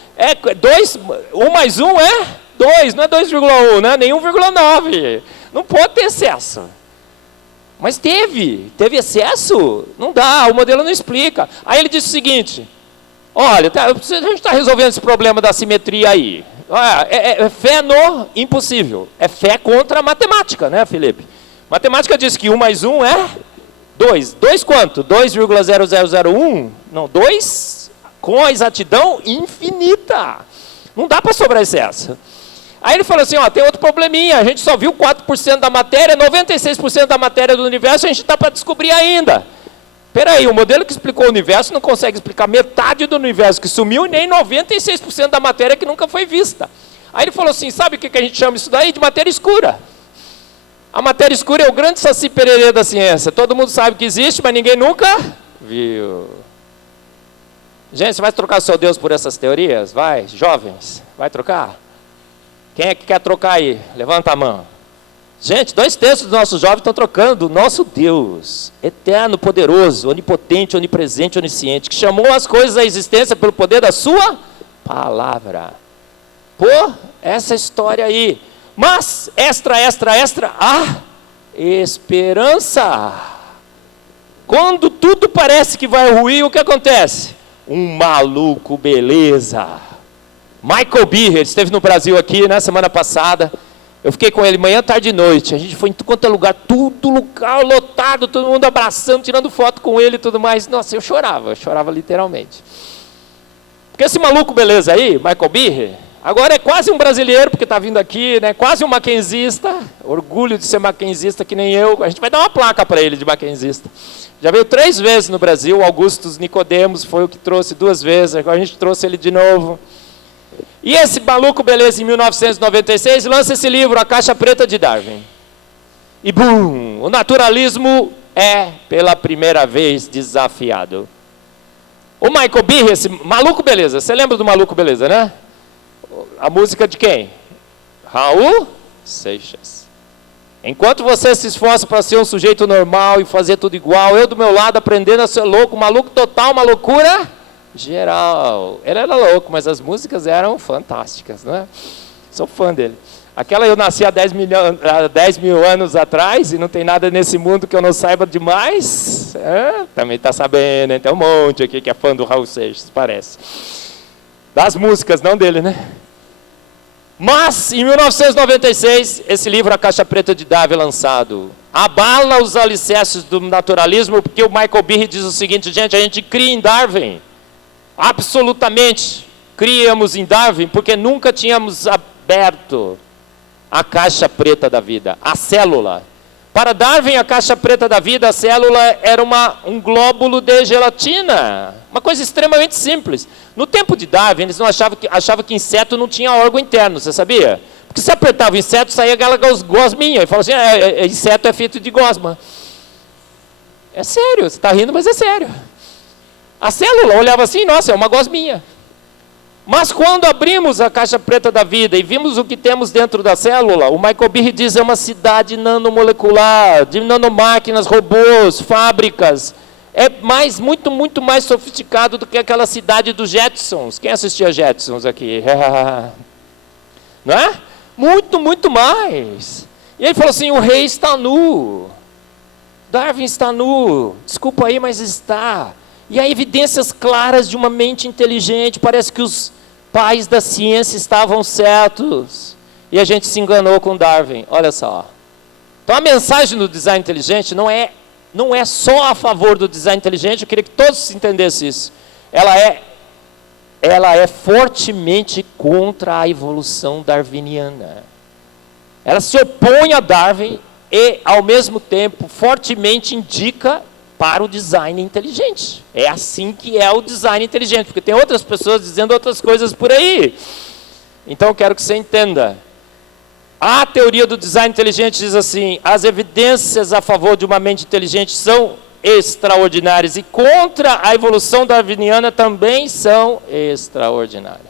1 mais 1 é 2, não é 2,1, né? Nem 1,9. Não pode ter excesso. Mas teve excesso? Não dá, o modelo não explica. Aí ele disse o seguinte, olha, a gente está resolvendo esse problema da simetria aí. É fé no impossível. É fé contra a matemática, né, Felipe? Matemática diz que 1 mais 1 é 2. 2 quanto? 2,0001? Não, 2 com a exatidão infinita. Não dá para sobrar excesso. Aí ele falou assim, ó, tem outro probleminha, a gente só viu 4% da matéria, 96% da matéria do universo a gente está para descobrir ainda. Espera aí, o modelo que explicou o universo não consegue explicar metade do universo que sumiu e nem 96% da matéria que nunca foi vista. Aí ele falou assim, sabe o que a gente chama isso daí? De matéria escura. A matéria escura é o grande saci pererê da ciência. Todo mundo sabe que existe, mas ninguém nunca viu. Gente, você vai trocar o seu Deus por essas teorias? Vai, jovens, vai trocar? Quem é que quer trocar aí? Levanta a mão. Gente, 2/3 dos nossos jovens estão trocando o nosso Deus, eterno, poderoso, onipotente, onipresente, onisciente, que chamou as coisas à existência pelo poder da sua palavra. Por essa história aí. Mas, extra, a esperança. Quando tudo parece que vai ruir, o que acontece? Um maluco, beleza. Michael Behe, ele esteve no Brasil aqui, na semana passada. Eu fiquei com ele manhã, tarde e noite. A gente foi em quanto é lugar, tudo lugar lotado, todo mundo abraçando, tirando foto com ele e tudo mais. Nossa, eu chorava literalmente. Porque esse maluco beleza aí, Michael Behe, agora é quase um brasileiro, porque está vindo aqui, né? Quase um mackenzista, orgulho de ser mackenzista que nem eu. A gente vai dar uma placa para ele de mackenzista. Já veio 3 vezes no Brasil, Augustus Nicodemos foi o que trouxe 2 vezes, agora a gente trouxe ele de novo. E esse maluco beleza, em 1996, lança esse livro, A Caixa Preta de Darwin. E bum! O naturalismo é, pela primeira vez, desafiado. O Michael Behe, esse maluco beleza, você lembra do maluco beleza, né? A música de quem? Raul Seixas. Enquanto você se esforça para ser um sujeito normal e fazer tudo igual, eu do meu lado aprendendo a ser louco, maluco total, uma loucura geral. Ele era louco, mas as músicas eram fantásticas, né? Sou fã dele. Aquela eu nasci há 10 mil anos atrás e não tem nada nesse mundo que eu não saiba demais. Também está sabendo, hein? Tem um monte aqui que é fã do Raul Seixas, parece. Das músicas, não dele, né? Mas, em 1996, esse livro, A Caixa Preta de Darwin, é lançado. Abala os alicerces do naturalismo, porque o Michael Behe diz o seguinte, gente, a gente cria em Darwin. Absolutamente criamos em Darwin, porque nunca tínhamos aberto a caixa preta da vida, a célula. Para Darwin, a caixa preta da vida, a célula, era um glóbulo de gelatina. Uma coisa extremamente simples. No tempo de Darwin, eles não achavam que inseto não tinha órgão interno, você sabia? Porque se apertava o inseto, saía aquela gosminha. E falava assim, inseto é feito de gosma. É sério, você está rindo, mas é sério. A célula olhava assim, nossa, é uma gosminha. Mas quando abrimos a caixa preta da vida e vimos o que temos dentro da célula, o Michael Behe diz, é uma cidade nanomolecular, de nanomáquinas, robôs, fábricas. É muito, muito mais sofisticado do que aquela cidade dos Jetsons. Quem assistia Jetsons aqui? Não é? Muito, muito mais. E ele falou assim, o rei está nu. Darwin está nu. Desculpa aí, mas está. E há evidências claras de uma mente inteligente. Parece que os pais da ciência estavam certos. E a gente se enganou com Darwin. Olha só. Então a mensagem do design inteligente não é só a favor do design inteligente. Eu queria que todos entendessem isso. Ela é fortemente contra a evolução darwiniana. Ela se opõe a Darwin e, ao mesmo tempo, fortemente indica para o design inteligente. É assim que é o design inteligente, porque tem outras pessoas dizendo outras coisas por aí. Então eu quero que você entenda. A teoria do design inteligente diz assim, as evidências a favor de uma mente inteligente são extraordinárias e contra a evolução darwiniana também são extraordinárias.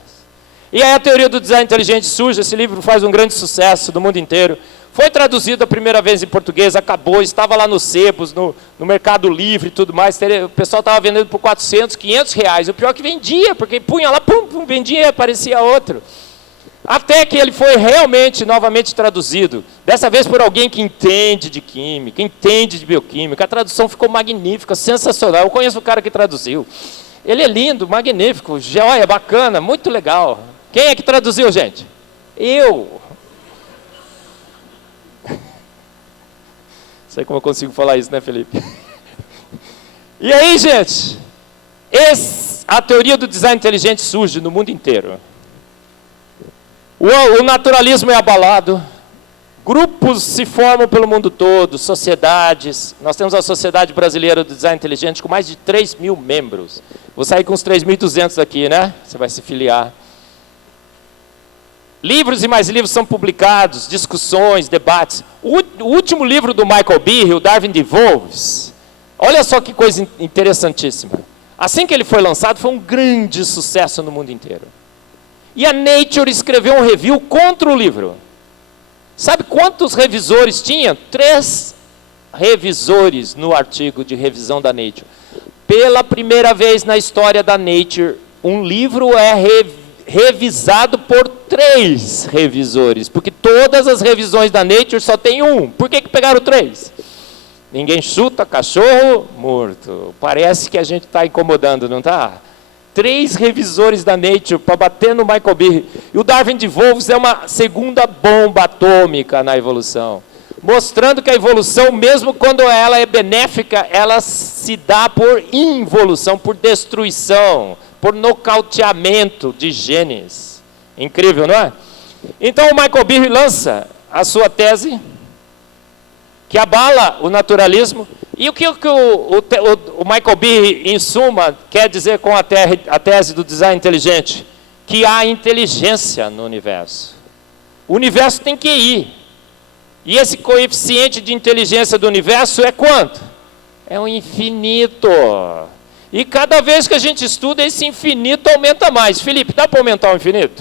E aí a teoria do design inteligente surge, esse livro faz um grande sucesso no mundo inteiro. Foi traduzido a primeira vez em português, acabou, estava lá nos sebos, no Mercado Livre e tudo mais. O pessoal estava vendendo por 400, 500 reais. O pior é que vendia, porque punha lá, pum, pum, vendia e aparecia outro. Até que ele foi realmente, novamente traduzido. Dessa vez por alguém que entende de química, entende de bioquímica. A tradução ficou magnífica, sensacional. Eu conheço o cara que traduziu. Ele é lindo, magnífico, joia, bacana, muito legal. Quem é que traduziu, gente? Eu. Sei como eu consigo falar isso, né, Felipe? E aí, gente, a teoria do design inteligente surge no mundo inteiro. O naturalismo é abalado, grupos se formam pelo mundo todo, sociedades. Nós temos a Sociedade Brasileira do Design Inteligente com mais de 3 mil membros. Vou sair com uns 3.200 aqui, né? Você vai se filiar. Livros e mais livros são publicados, discussões, debates. O último livro do Michael Behe, o Darwin Devolves, olha só que coisa interessantíssima. Assim que ele foi lançado, foi um grande sucesso no mundo inteiro. E a Nature escreveu um review contra o livro. Sabe quantos revisores tinha? 3 revisores no artigo de revisão da Nature. Pela primeira vez na história da Nature, um livro é revisado por 3 revisores, porque todas as revisões da Nature só tem um. Por que pegaram 3? Ninguém chuta cachorro morto. Parece que a gente está incomodando, não está? 3 revisores da Nature para bater no Michael Behe. E o Darwin Devolves é uma segunda bomba atômica na evolução, mostrando que a evolução, mesmo quando ela é benéfica, ela se dá por involução, por destruição, por nocauteamento de genes. Incrível, não é? Então o Michael Behe lança a sua tese, que abala o naturalismo. E o que o Michael Behe, em suma, quer dizer com a tese do design inteligente? Que há inteligência no universo. O universo tem QI. E esse coeficiente de inteligência do universo é quanto? É o infinito. E cada vez que a gente estuda, esse infinito aumenta mais. Felipe, dá para aumentar o infinito?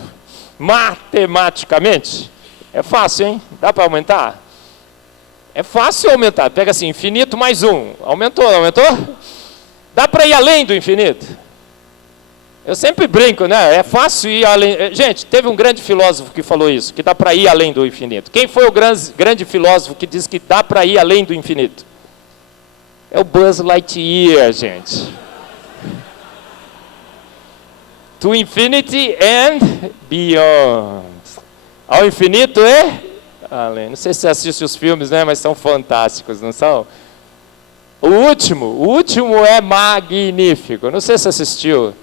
Matematicamente? É fácil, hein? Dá para aumentar? É fácil aumentar. Pega assim, infinito mais 1. Aumentou, não aumentou? Dá para ir além do infinito? Eu sempre brinco, né? É fácil ir além. Gente, teve um grande filósofo que falou isso, que dá para ir além do infinito. Quem foi o grande filósofo que disse que dá para ir além do infinito? É o Buzz Lightyear, gente. To infinity and beyond. Ao infinito e além. Não sei se você assiste os filmes, né? Mas são fantásticos, não são? O último é magnífico. Não sei se você assistiu.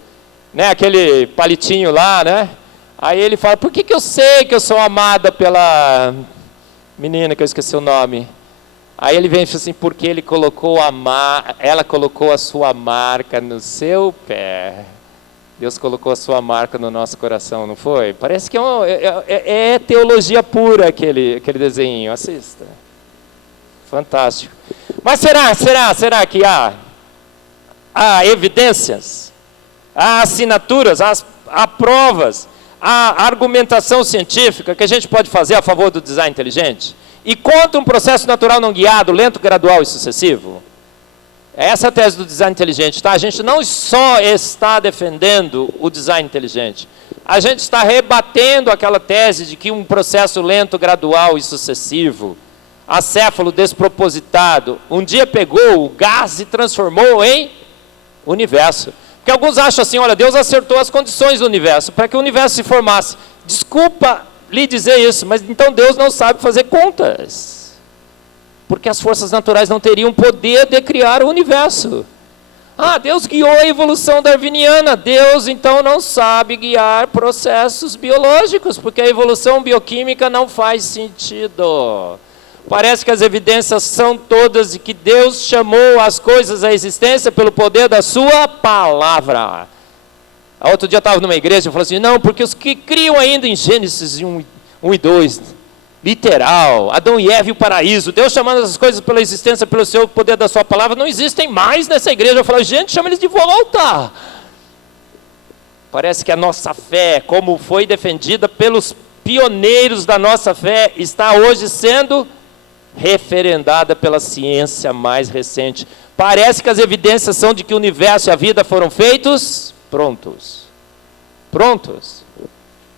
Né, aquele palitinho lá, né? Aí ele fala, por que eu sei que eu sou amada pela menina que eu esqueci o nome? Aí ele vem e fala assim, porque ela colocou a sua marca no seu pé. Deus colocou a sua marca no nosso coração, não foi? Parece que é teologia pura aquele desenho, assista. Fantástico. Mas será que há evidências? Há assinaturas, há provas, há argumentação científica que a gente pode fazer a favor do design inteligente e contra um processo natural não guiado, lento, gradual e sucessivo? Essa é a tese do design inteligente, tá? A gente não só está defendendo o design inteligente, a gente está rebatendo aquela tese de que um processo lento, gradual e sucessivo, acéfalo despropositado, um dia pegou o gás e transformou em universo. Porque alguns acham assim, olha, Deus acertou as condições do universo, para que o universo se formasse. Desculpa lhe dizer isso, mas então Deus não sabe fazer contas. Porque as forças naturais não teriam poder de criar o universo. Deus guiou a evolução darwiniana. Deus, então, não sabe guiar processos biológicos, porque a evolução bioquímica não faz sentido. Parece que as evidências são todas de que Deus chamou as coisas à existência pelo poder da sua palavra. Outro dia eu estava numa igreja e falei assim, não, porque os que criam ainda em Gênesis 1 e 2, literal, Adão e Eva e o paraíso, Deus chamando essas coisas pela existência, pelo seu poder da sua palavra, não existem mais nessa igreja. Eu falei, gente, chama eles de volta. Parece que a nossa fé, como foi defendida pelos pioneiros da nossa fé, está hoje sendo referendada pela ciência mais recente. Parece que as evidências são de que o universo e a vida foram feitos prontos.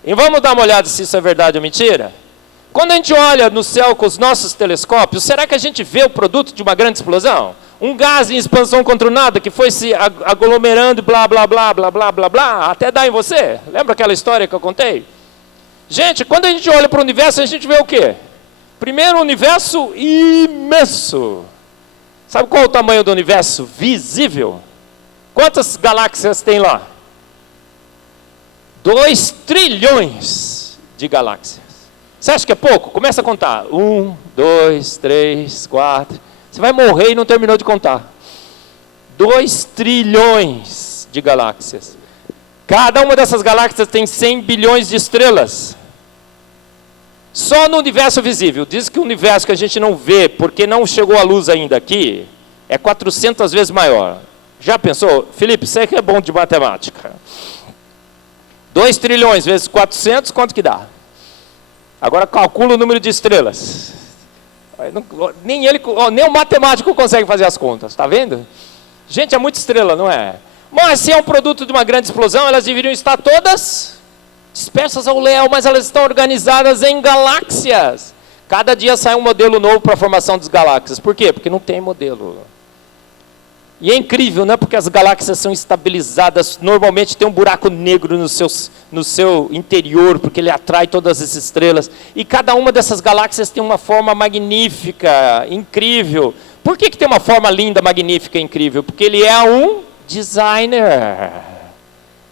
E vamos dar uma olhada se isso é verdade ou mentira? Quando a gente olha no céu com os nossos telescópios, será que a gente vê o produto de uma grande explosão? Um gás em expansão contra o nada que foi se aglomerando, blá, blá, blá, blá, blá, blá, blá, até dar em você? Lembra aquela história que eu contei? Gente, quando a gente olha para o universo, a gente vê o quê? Primeiro, um universo imenso. Sabe qual é o tamanho do universo visível? Quantas galáxias tem lá? 2 trilhões de galáxias. Você acha que é pouco? Começa a contar. 1, 2, 3, 4. Você vai morrer e não terminou de contar. 2 trilhões de galáxias. Cada uma dessas galáxias tem 100 bilhões de estrelas. Só no universo visível. Diz que o universo que a gente não vê, porque não chegou a luz ainda aqui, é 400 vezes maior. Já pensou? Felipe, você que é bom de matemática. 2 trilhões vezes 400, quanto que dá? Agora calcula o número de estrelas. Nem o matemático consegue fazer as contas, está vendo? Gente, é muita estrela, não é? Mas se é um produto de uma grande explosão, elas deveriam estar todas dispersas ao léu, mas elas estão organizadas em galáxias. Cada dia sai um modelo novo para a formação das galáxias. Por quê? Porque não tem modelo. E é incrível, né? Porque as galáxias são estabilizadas. Normalmente tem um buraco negro no seu interior, porque ele atrai todas as estrelas. E cada uma dessas galáxias tem uma forma magnífica, incrível. Por que tem uma forma linda, magnífica, incrível? Porque ele é um designer.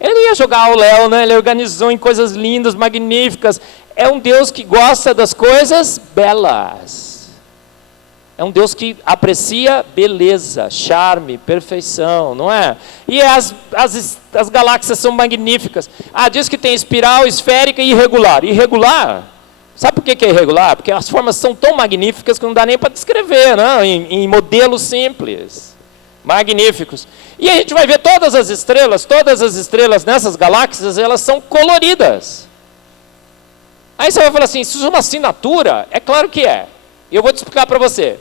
Ele não ia jogar ao léu, né? Ele organizou em coisas lindas, magníficas. É um Deus que gosta das coisas belas. É um Deus que aprecia beleza, charme, perfeição, não é? E as galáxias são magníficas. Diz que tem espiral, esférica e irregular. Irregular? Sabe por que é irregular? Porque as formas são tão magníficas que não dá nem para descrever, não? Em modelos simples. Magníficos. E a gente vai ver todas as estrelas nessas galáxias, elas são coloridas. Aí você vai falar assim, isso é uma assinatura? É claro que é. E eu vou te explicar para você.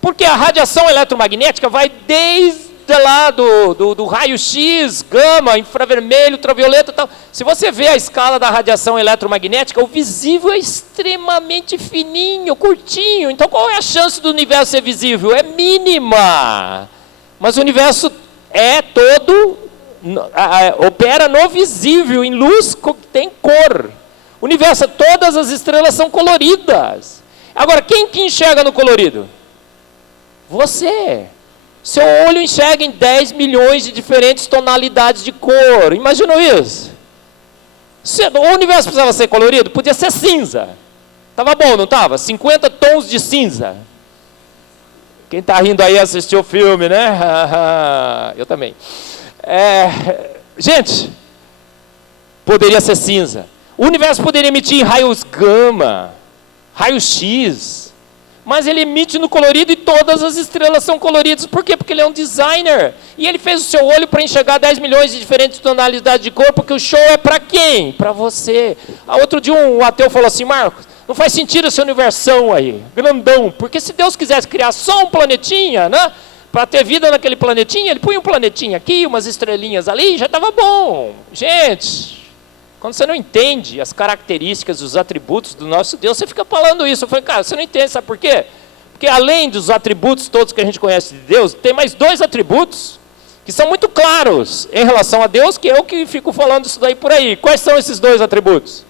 Porque a radiação eletromagnética vai desde lá do raio-x, gama, infravermelho, ultravioleta e tal. Se você vê a escala da radiação eletromagnética, o visível é extremamente fininho, curtinho. Então qual é a chance do universo ser visível? É mínima. Mas o universo é todo, opera no visível, em luz que tem cor. O universo, todas as estrelas são coloridas. Agora, quem que enxerga no colorido? Você. Seu olho enxerga em 10 milhões de diferentes tonalidades de cor. Imaginou isso? O universo precisava ser colorido? Podia ser cinza. Estava bom, não estava? 50 tons de cinza. Quem está rindo aí assistiu o filme, né? Eu também. Gente, poderia ser cinza. O universo poderia emitir raios gama, raio-x, mas ele emite no colorido e todas as estrelas são coloridas. Por quê? Porque ele é um designer. E ele fez o seu olho para enxergar 10 milhões de diferentes tonalidades de cor, porque o show é para quem? Para você. Outro dia um ateu falou assim, Marcos, não faz sentido esse universão aí, grandão, porque se Deus quisesse criar só um planetinha, né? Para ter vida naquele planetinha, ele punha um planetinha aqui, umas estrelinhas ali, já estava bom. Gente, quando você não entende as características, os atributos do nosso Deus, você fica falando isso. Eu falei, cara, você não entende, sabe por quê? Porque além dos atributos todos que a gente conhece de Deus, tem mais 2 atributos que são muito claros em relação a Deus, que eu que fico falando isso daí por aí. Quais são esses 2 atributos?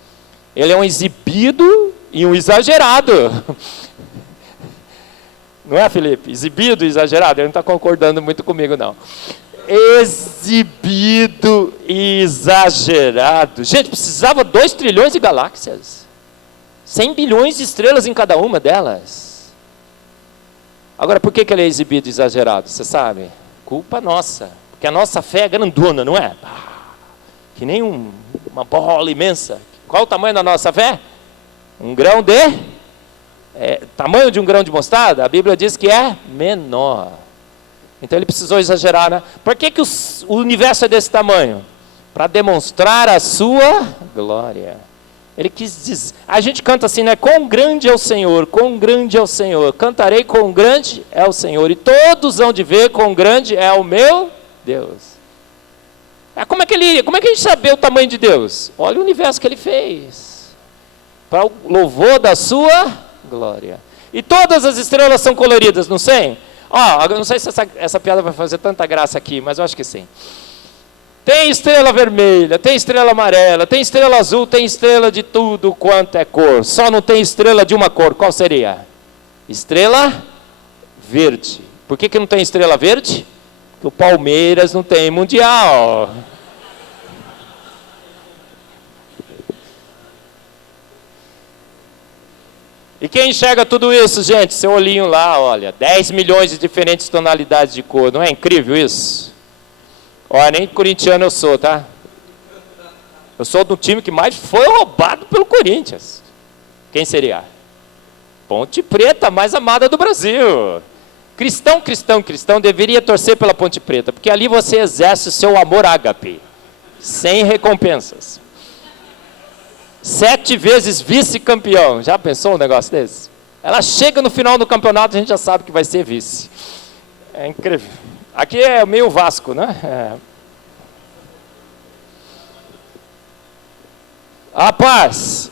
Ele é um exibido e um exagerado. Não é, Felipe? Exibido e exagerado. Ele não está concordando muito comigo, não. Exibido e exagerado. Gente, precisava 2 trilhões de galáxias. 100 bilhões de estrelas em cada uma delas. Agora, por que ele é exibido e exagerado? Você sabe? Culpa nossa. Porque a nossa fé é grandona, não é? Que nem uma bola imensa. Qual o tamanho da nossa fé? Um grão de... tamanho de um grão de mostarda? A Bíblia diz que é menor. Então ele precisou exagerar, né? Por que o universo é desse tamanho? Para demonstrar a sua glória. Ele quis dizer... A gente canta assim, né? Quão grande é o Senhor, quão grande é o Senhor. Cantarei quão grande é o Senhor. E todos hão de ver quão grande é o meu Deus. Como é que a gente sabe o tamanho de Deus? Olha o universo que ele fez. Para o louvor da sua glória. E todas as estrelas são coloridas, não sei? Eu não sei se essa piada vai fazer tanta graça aqui, mas eu acho que sim. Tem estrela vermelha, tem estrela amarela, tem estrela azul, tem estrela de tudo quanto é cor. Só não tem estrela de uma cor. Qual seria? Estrela verde. Por que não tem estrela verde? Porque o Palmeiras não tem mundial. E quem enxerga tudo isso, gente? Seu olhinho lá, olha, 10 milhões de diferentes tonalidades de cor. Não é incrível isso? Olha, nem corintiano eu sou, tá? Eu sou do time que mais foi roubado pelo Corinthians. Quem seria? Ponte Preta, mais amada do Brasil. Cristão deveria torcer pela Ponte Preta, porque ali você exerce o seu amor ágape, sem recompensas. 7 vezes vice-campeão. Já pensou um negócio desse? Ela chega no final do campeonato, a gente já sabe que vai ser vice. É incrível. Aqui é meio Vasco, né? Rapaz,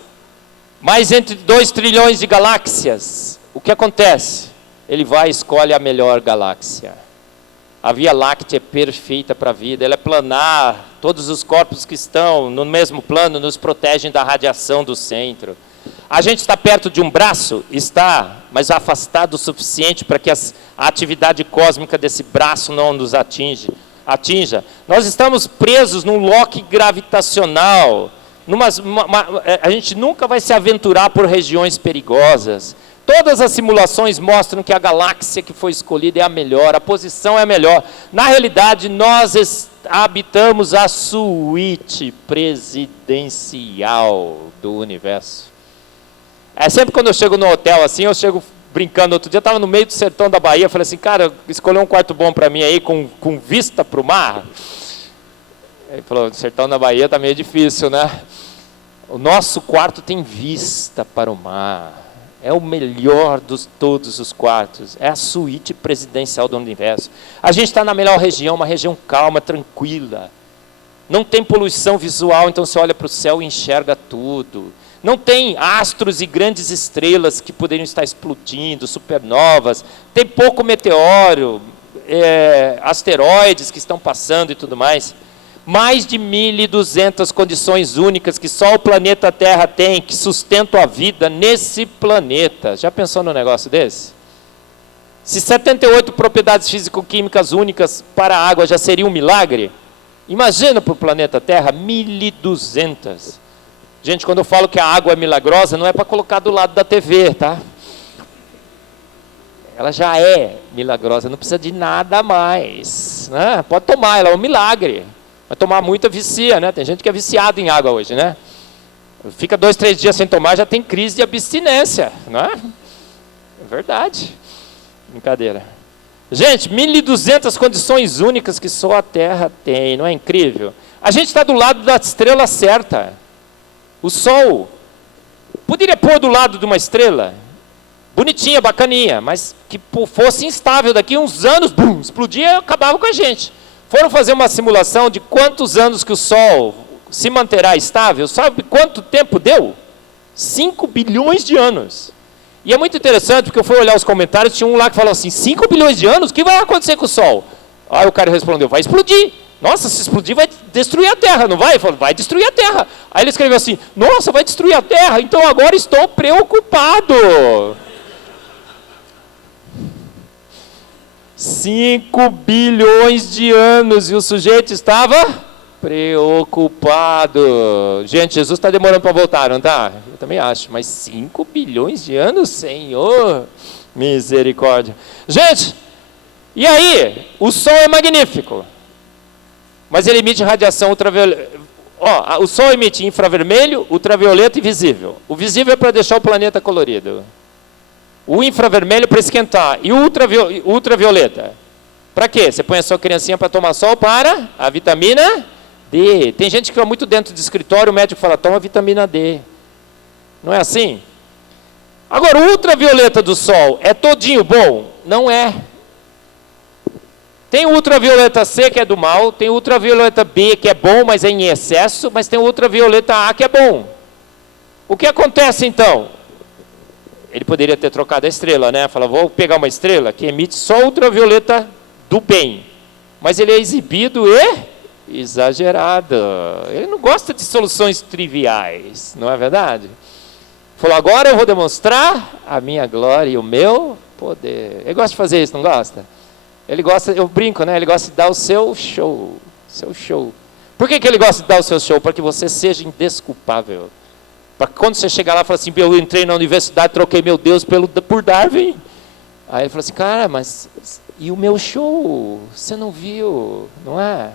mas entre 2 trilhões de galáxias, o que acontece? Ele vai e escolhe a melhor galáxia. A Via Láctea é perfeita para a vida, ela é planar, todos os corpos que estão no mesmo plano nos protegem da radiação do centro. A gente está perto de um braço? Está, mas afastado o suficiente para que a atividade cósmica desse braço não nos atinja. Nós estamos presos num lock gravitacional, a gente nunca vai se aventurar por regiões perigosas. Todas as simulações mostram que a galáxia que foi escolhida é a melhor, a posição é a melhor. Na realidade, nós habitamos a suíte presidencial do universo. Sempre quando eu chego no hotel assim, eu chego brincando. Outro dia eu estava no meio do sertão da Bahia, falei assim, cara, escolheu um quarto bom para mim aí, com vista para o mar. Ele falou, sertão da Bahia está meio difícil, né? O nosso quarto tem vista para o mar. É o melhor dos todos os quartos. É a suíte presidencial do universo. A gente está na melhor região, uma região calma, tranquila. Não tem poluição visual, então você olha para o céu e enxerga tudo. Não tem astros e grandes estrelas que poderiam estar explodindo, supernovas. Tem pouco meteoro, asteroides que estão passando e tudo mais. Mais de 1.200 condições únicas que só o planeta Terra tem, que sustentam a vida nesse planeta. Já pensou num negócio desse? Se 78 propriedades físico-químicas únicas para a água já seria um milagre, imagina para o planeta Terra 1.200. Gente, quando eu falo que a água é milagrosa, não é para colocar do lado da TV, tá? Ela já é milagrosa, não precisa de nada a mais, né? Pode tomar, ela é um milagre. Vai tomar muita vicia, né? Tem gente que é viciado em água hoje, né? Fica 2, 3 dias sem tomar, já tem crise de abstinência, não é? É verdade. Brincadeira. Gente, 1.200 condições únicas que só a Terra tem, não é incrível? A gente está do lado da estrela certa. O Sol. Poderia pôr do lado de uma estrela? Bonitinha, bacaninha, mas que fosse instável. Daqui a uns anos, bum, explodia e acabava com a gente. Foram fazer uma simulação de quantos anos que o Sol se manterá estável. Sabe quanto tempo deu? 5 bilhões de anos. E é muito interessante, porque eu fui olhar os comentários, tinha um lá que falou assim, 5 bilhões de anos? O que vai acontecer com o Sol? Aí o cara respondeu, vai explodir. Nossa, se explodir vai destruir a Terra, não vai? Ele falou, vai destruir a Terra. Aí ele escreveu assim, nossa, vai destruir a Terra? Então agora estou preocupado. 5 bilhões de anos e o sujeito estava preocupado. Gente, Jesus está demorando para voltar, não está? Eu também acho, mas 5 bilhões de anos, Senhor, misericórdia. Gente, e aí? O Sol é magnífico, mas ele emite radiação ultravioleta. O Sol emite infravermelho, ultravioleta e visível. O visível é para deixar o planeta colorido. O infravermelho para esquentar. E o ultravioleta? Para quê? Você põe a sua criancinha para tomar sol para a vitamina D. Tem gente que vai muito dentro do escritório, o médico fala, toma vitamina D. Não é assim? Agora, o ultravioleta do sol é todinho bom? Não é. Tem o ultravioleta C, que é do mal, tem o ultravioleta B, que é bom, mas é em excesso, mas tem o ultravioleta A, que é bom. O que acontece, então? Ele poderia ter trocado a estrela, né? Fala, vou pegar uma estrela que emite só ultravioleta do bem. Mas ele é exibido e exagerado. Ele não gosta de soluções triviais, não é verdade? Falou, agora eu vou demonstrar a minha glória e o meu poder. Ele gosta de fazer isso, não gosta? Ele gosta, eu brinco, né? Ele gosta de dar o seu show. Seu show. Por que ele gosta de dar o seu show? Para que você seja indesculpável. Para quando você chegar lá e falar assim, eu entrei na universidade, troquei meu Deus por Darwin. Aí ele falou assim, cara, mas e o meu show? Você não viu, não é?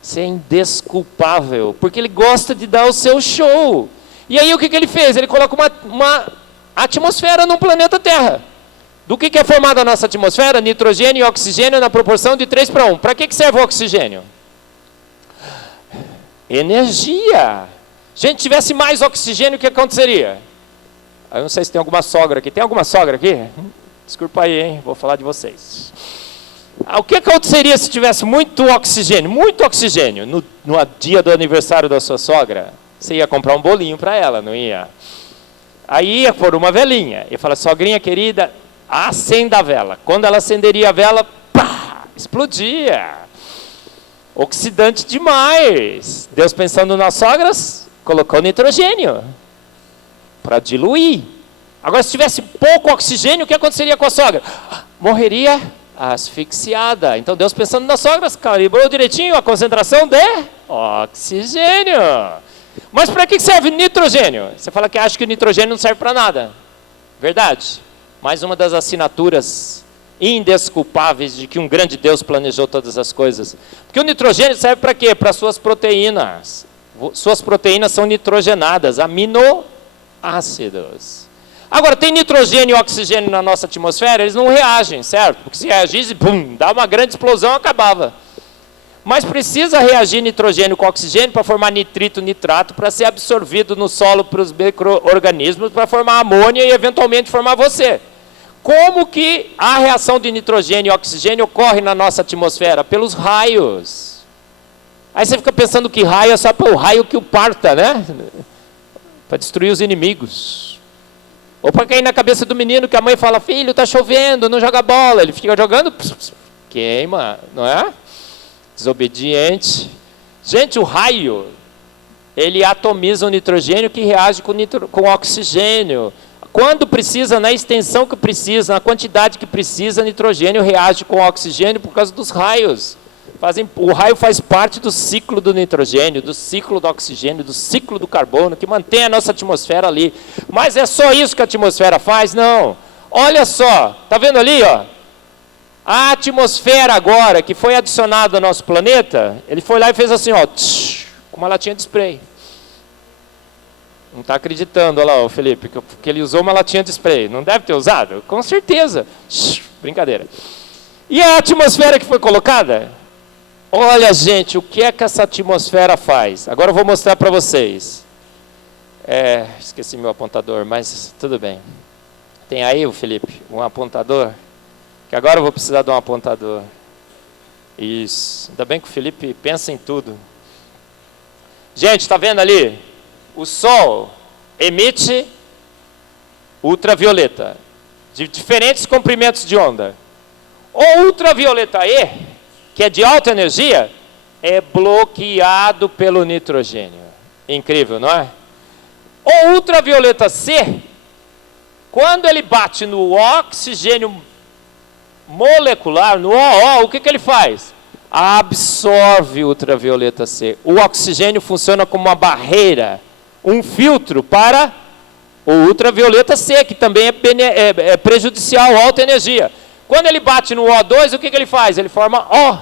Você é indesculpável, porque ele gosta de dar o seu show. E aí o que ele fez? Ele coloca uma atmosfera no planeta Terra. Do que é formada a nossa atmosfera? Nitrogênio e oxigênio na proporção de 3:1. Para que serve o oxigênio? Energia. Gente, tivesse mais oxigênio, o que aconteceria? Eu não sei se tem alguma sogra aqui. Tem alguma sogra aqui? Desculpa aí, hein? Vou falar de vocês. O que aconteceria se tivesse muito oxigênio? Muito oxigênio. No dia do aniversário da sua sogra, você ia comprar um bolinho para ela, não ia? Aí ia pôr uma velinha. E fala, sogrinha querida, acenda a vela. Quando ela acenderia a vela, pá, explodia. Oxidante demais. Deus pensando nas sogras, colocou nitrogênio para diluir. Agora, se tivesse pouco oxigênio, o que aconteceria com a sogra? Morreria asfixiada. Então, Deus pensando nas sogras, calibrou direitinho a concentração de oxigênio. Mas para que serve nitrogênio? Você fala que acha que o nitrogênio não serve para nada. Verdade. Mais uma das assinaturas indesculpáveis de que um grande Deus planejou todas as coisas. Porque o nitrogênio serve para quê? Para suas proteínas. Suas proteínas são nitrogenadas, aminoácidos. Agora, tem nitrogênio e oxigênio na nossa atmosfera, eles não reagem, certo? Porque se reagisse, pum, dá uma grande explosão, acabava. mas precisa reagir nitrogênio com oxigênio para formar nitrito, nitrato, para ser absorvido no solo para os micro-organismos, para formar amônia e eventualmente formar você. Como que a reação de nitrogênio e oxigênio ocorre na nossa atmosfera? Pelos raios. Aí você fica pensando que raio é só para o raio que o parta, né? Para destruir os inimigos. Ou para cair na cabeça do menino que a mãe fala, filho, está chovendo, não joga bola. Ele fica jogando, queima, não é? Desobediente. Gente, o raio, ele atomiza o nitrogênio que reage com oxigênio. Quando precisa, na extensão que precisa, na quantidade que precisa, nitrogênio reage com oxigênio por causa dos raios. O raio faz parte do ciclo do nitrogênio, do ciclo do oxigênio, do ciclo do carbono, que mantém a nossa atmosfera ali. Mas é só isso que a atmosfera faz? Não. Olha só, está vendo ali, ó? A atmosfera agora, que foi adicionada ao nosso planeta, ele foi lá e fez assim, ó, com uma latinha de spray. Não está acreditando, olha lá, o Felipe, que ele usou uma latinha de spray. Não deve ter usado? Com certeza. Brincadeira. E a atmosfera que foi colocada? Olha, gente, o que é que essa atmosfera faz? Agora eu vou mostrar para vocês. Esqueci meu apontador, mas tudo bem. Tem aí, o Felipe, um apontador? Que agora eu vou precisar de um apontador. Isso. Ainda bem que o Felipe pensa em tudo. Gente, está vendo ali? O Sol emite ultravioleta de diferentes comprimentos de onda. O ultravioleta E, que é de alta energia, é bloqueado pelo nitrogênio. Incrível, não é? O ultravioleta C, quando ele bate no oxigênio molecular, no OO, o que ele faz? Absorve o ultravioleta C. O oxigênio funciona como uma barreira, um filtro para o ultravioleta C, que também é prejudicial à alta energia. Quando ele bate no O2, o que ele faz? Ele forma O.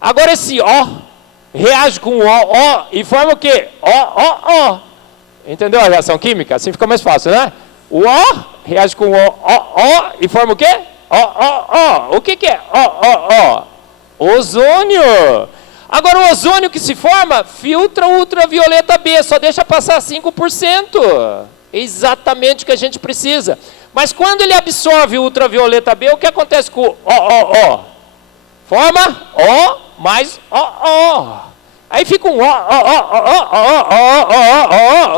Agora esse O reage com o O e forma o quê? O. Entendeu a reação química? Assim fica mais fácil, né? O O reage com o e forma o quê? O. O que é O? Ozônio. Agora o ozônio que se forma filtra o ultravioleta B, só deixa passar 5%. Exatamente o que a gente precisa. Mas quando ele absorve o ultravioleta B, o que acontece com o O? Forma O mais O. Aí fica um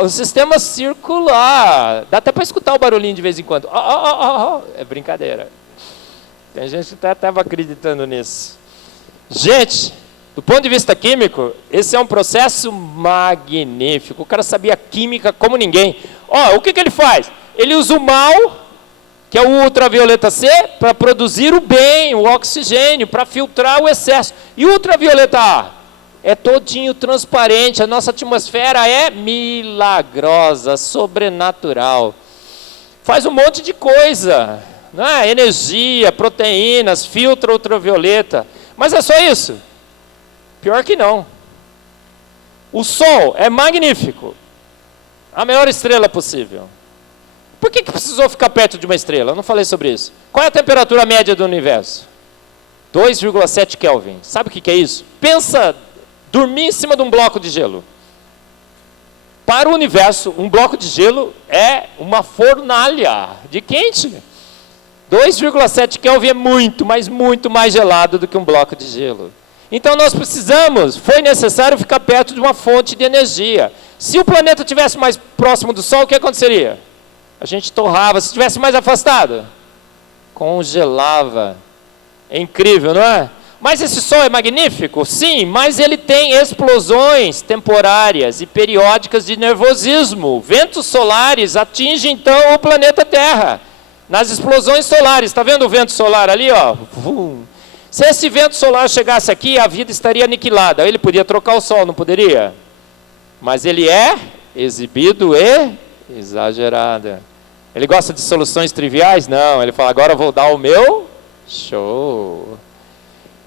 o sistema circular. Dá até para escutar o barulhinho de vez em quando. É brincadeira. Tem gente que estava acreditando nisso. Gente, do ponto de vista químico, esse é um processo magnífico. O cara sabia química como ninguém. O que ele faz? Ele usa o mal, que é o ultravioleta C, para produzir o bem, o oxigênio, para filtrar o excesso. E o ultravioleta A? É todinho transparente. A nossa atmosfera é milagrosa, sobrenatural. Faz um monte de coisa. Né? Energia, proteínas, filtra ultravioleta. Mas é só isso? Pior que não. O Sol é magnífico. A maior estrela possível. Por que precisou ficar perto de uma estrela? Eu não falei sobre isso. Qual é a temperatura média do universo? 2,7 Kelvin. Sabe o que é isso? Pensa, dormir em cima de um bloco de gelo. Para o universo, um bloco de gelo é uma fornalha de quente. 2,7 Kelvin é muito, mas muito mais gelado do que um bloco de gelo. Então nós precisamos, foi necessário ficar perto de uma fonte de energia. Se o planeta estivesse mais próximo do Sol, o que aconteceria? A gente torrava. Se estivesse mais afastado, congelava. É incrível, não é? Mas esse Sol é magnífico? Sim, mas ele tem explosões temporárias e periódicas de nervosismo. Ventos solares atingem então o planeta Terra. Nas explosões solares, está vendo o vento solar ali, ó? Se esse vento solar chegasse aqui, a vida estaria aniquilada. Ele podia trocar o Sol, não poderia? Mas ele é exibido e exagerado. Ele gosta de soluções triviais? Não, ele fala, agora eu vou dar o meu show.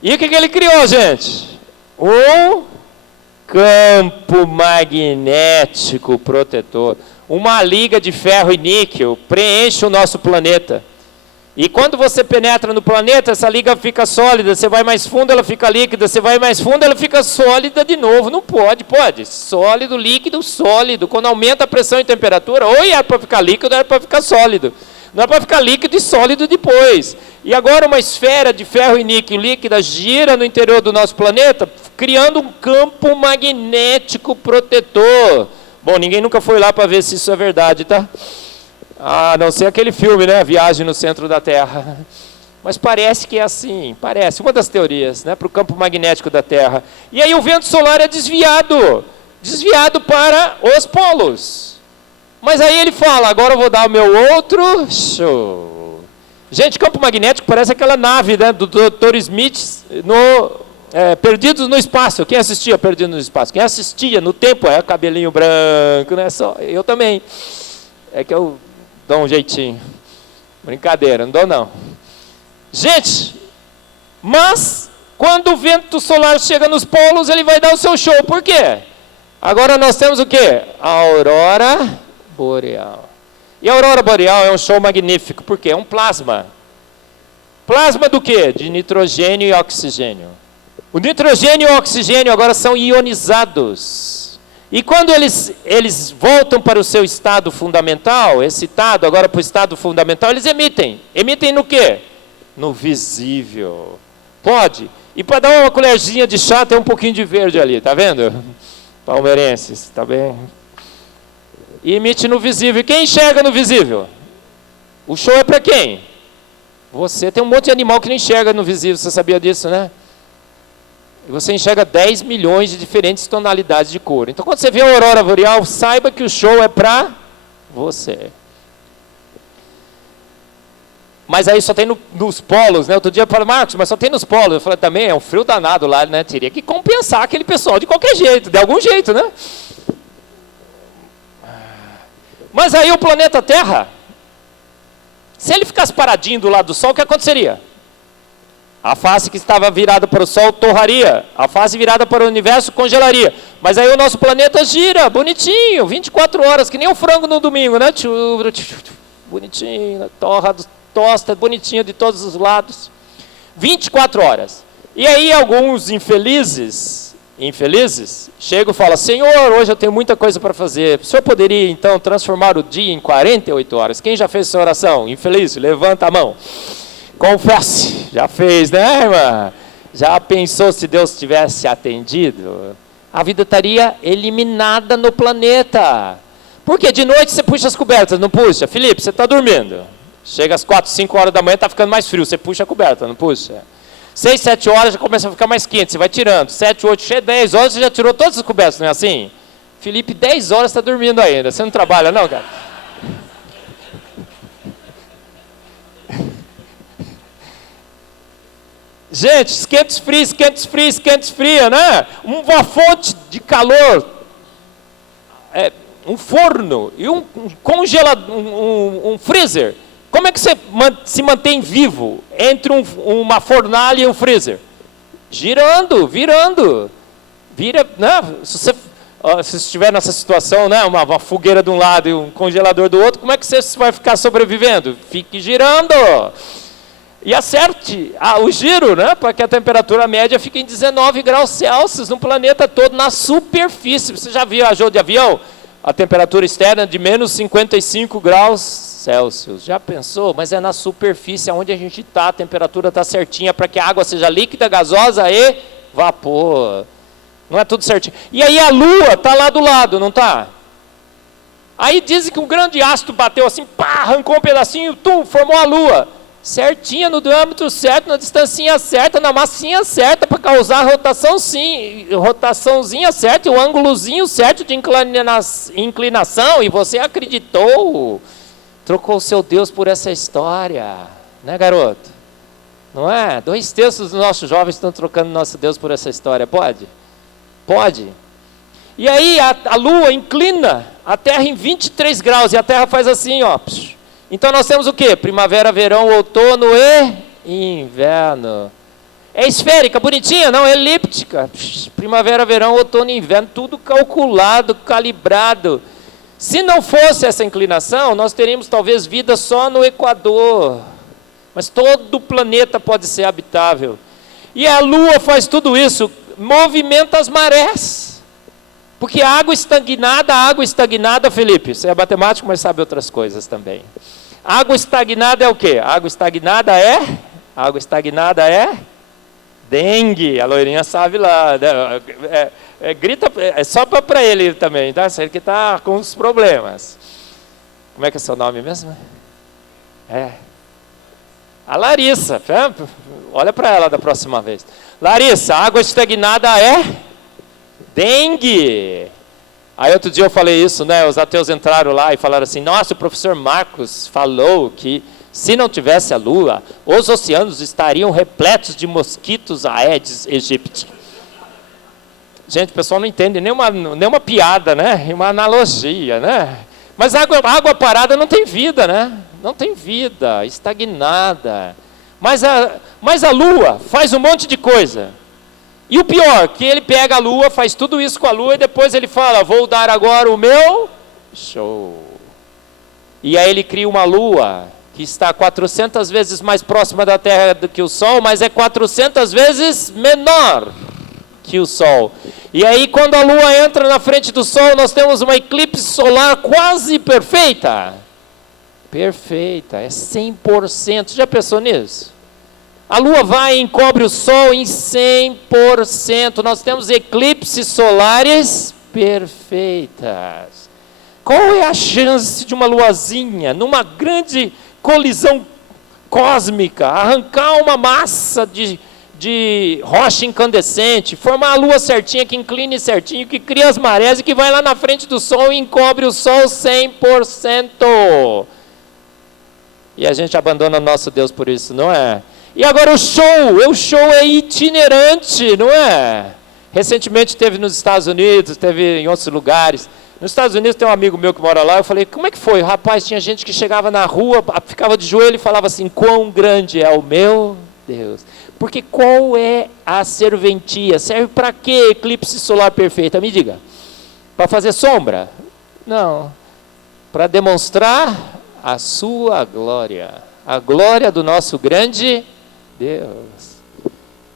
E o que ele criou, gente? Um campo magnético protetor. Uma liga de ferro e níquel preenche o nosso planeta. E quando você penetra no planeta, essa liga fica sólida, você vai mais fundo, ela fica líquida, você vai mais fundo, ela fica sólida de novo. Não pode, pode. Sólido, líquido, sólido. Quando aumenta a pressão e temperatura, ou era para ficar líquido, ou era para ficar sólido. Não é para ficar líquido e sólido depois. E agora uma esfera de ferro e níquel líquida gira no interior do nosso planeta, criando um campo magnético protetor. Bom, ninguém nunca foi lá para ver se isso é verdade, tá? A não ser aquele filme, né? Viagem no Centro da Terra. Mas parece que é assim, parece. Uma das teorias, né? Para o campo magnético da Terra. E aí o vento solar é desviado para os polos. Mas aí ele fala, agora eu vou dar o meu outro show. Gente, campo magnético parece aquela nave, né, do Dr. Smith no Perdidos no Espaço. Quem assistia Perdidos no Espaço? Quem assistia no tempo, cabelinho branco, né? Só, eu também. É que eu dou um jeitinho. Brincadeira, não dou não. Gente, mas quando o vento solar chega nos polos, ele vai dar o seu show. Por quê? Agora nós temos o quê? A aurora boreal. E a aurora boreal é um show magnífico. Por quê? É um plasma. Plasma do quê? De nitrogênio e oxigênio. O nitrogênio e o oxigênio agora são ionizados. E quando eles voltam para o seu estado fundamental, excitado agora para o estado fundamental, eles emitem. Emitem no quê? No visível. Pode. E para dar uma colherzinha de chá, tem um pouquinho de verde ali, tá vendo? Palmeirenses, tá bem? E emite no visível. E quem enxerga no visível? O show é para quem? Você. Tem um monte de animal que não enxerga no visível, você sabia disso, né? E você enxerga 10 milhões de diferentes tonalidades de cor. Então, quando você vê a aurora boreal, saiba que o show é para você. Mas aí só tem nos polos, né? Outro dia eu falei, Marcos, mas só tem nos polos. Eu falei, também é um frio danado lá, né? Teria que compensar aquele pessoal de qualquer jeito, de algum jeito, né? Mas aí o planeta Terra, se ele ficasse paradinho do lado do Sol, o que aconteceria? A face que estava virada para o Sol torraria, a face virada para o universo congelaria. Mas aí o nosso planeta gira, bonitinho, 24 horas, que nem o frango no domingo, né? Bonitinho, torra, tosta, bonitinho de todos os lados. 24 horas. E aí alguns infelizes, chegam e falam, Senhor, hoje eu tenho muita coisa para fazer. O senhor poderia, então, transformar o dia em 48 horas? Quem já fez essa oração? Infeliz, levanta a mão. Confesse, já fez, né, irmã? Já pensou se Deus tivesse atendido? A vida estaria eliminada no planeta. Porque de noite você puxa as cobertas, não puxa? Felipe, você está dormindo. Chega às 4, 5 horas da manhã, está ficando mais frio, você puxa a coberta, não puxa? 6, 7 horas já começa a ficar mais quente, você vai tirando. 7, 8, 10 horas, você já tirou todas as cobertas, não é assim? Felipe, 10 horas está dormindo ainda. Você não trabalha não, cara? Gente, esquenta-esfria, né? Uma fonte de calor, um forno e um congelador, um freezer. Como é que você se mantém vivo entre uma fornalha e um freezer? Girando, virando. Né? Se você estiver nessa situação, né? Uma fogueira de um lado e um congelador do outro, como é que você vai ficar sobrevivendo? Fique girando. E acerte o giro, né? Para que a temperatura média fique em 19 graus Celsius no planeta todo, na superfície. Você já viajou de avião? A temperatura externa de menos 55 graus Celsius. Já pensou? Mas é na superfície, onde a gente está, a temperatura está certinha para que a água seja líquida, gasosa e vapor. Não é tudo certinho. E aí a Lua está lá do lado, não está? Aí dizem que um grande ácido bateu assim, pá, arrancou um pedacinho, formou a Lua. Certinha, no diâmetro certo, na distancinha certa, na massinha certa, para causar a rotaçãozinha certa, o ângulozinho certo de inclinação, e você acreditou, trocou o seu Deus por essa história, né, garoto? Não é? 2/3 dos nossos jovens estão trocando nosso Deus por essa história, pode? Pode. E aí a Lua inclina a Terra em 23 graus, e a Terra faz assim, ó. Então nós temos o quê? Primavera, verão, outono e inverno. É esférica, bonitinha, não, é elíptica. Primavera, verão, outono e inverno, tudo calculado, calibrado. Se não fosse essa inclinação, nós teríamos talvez vida só no Equador. mas todo o planeta pode ser habitável. E a Lua faz tudo isso, movimenta as marés. Porque a água estagnada, Felipe, você é matemático, mas sabe outras coisas também. Água estagnada é o quê? Água estagnada é dengue. A loirinha sabe lá. Grita, é só para ele também, tá? Ele que está com os problemas. Como é que é seu nome mesmo? A Larissa. Olha para ela da próxima vez. Larissa, água estagnada é dengue. Aí outro dia eu falei isso, né? Os ateus entraram lá e falaram assim: nossa, o professor Marcos falou que se não tivesse a Lua, os oceanos estariam repletos de mosquitos Aedes aegypti. Gente, o pessoal não entende nenhuma piada, né? Uma analogia, né? Mas água parada não tem vida, né? Não tem vida, estagnada. Mas a Lua faz um monte de coisa. E o pior, que ele pega a Lua, faz tudo isso com a Lua e depois ele fala: vou dar agora o meu show. E aí ele cria uma Lua que está 400 vezes mais próxima da Terra do que o Sol, mas é 400 vezes menor que o Sol. E aí quando a Lua entra na frente do Sol, nós temos uma eclipse solar quase perfeita. Perfeita, é 100%. Já pensou nisso? A Lua vai e encobre o Sol em 100%. Nós temos eclipses solares perfeitas. Qual é a chance de uma luazinha, numa grande colisão cósmica, arrancar uma massa de rocha incandescente, formar a Lua certinha, que incline certinho, que cria as marés e que vai lá na frente do Sol e encobre o Sol 100%? E a gente abandona nosso Deus por isso, não é? E agora o show é itinerante, não é? Recentemente teve nos Estados Unidos, teve em outros lugares. Nos Estados Unidos tem um amigo meu que mora lá, eu falei: como é que foi? Rapaz, tinha gente que chegava na rua, ficava de joelho e falava assim: quão grande é o meu Deus. Porque qual é a serventia? Serve para quê eclipse solar perfeita? Me diga. Para fazer sombra? Não. Para demonstrar a sua glória. A glória do nosso grande Deus.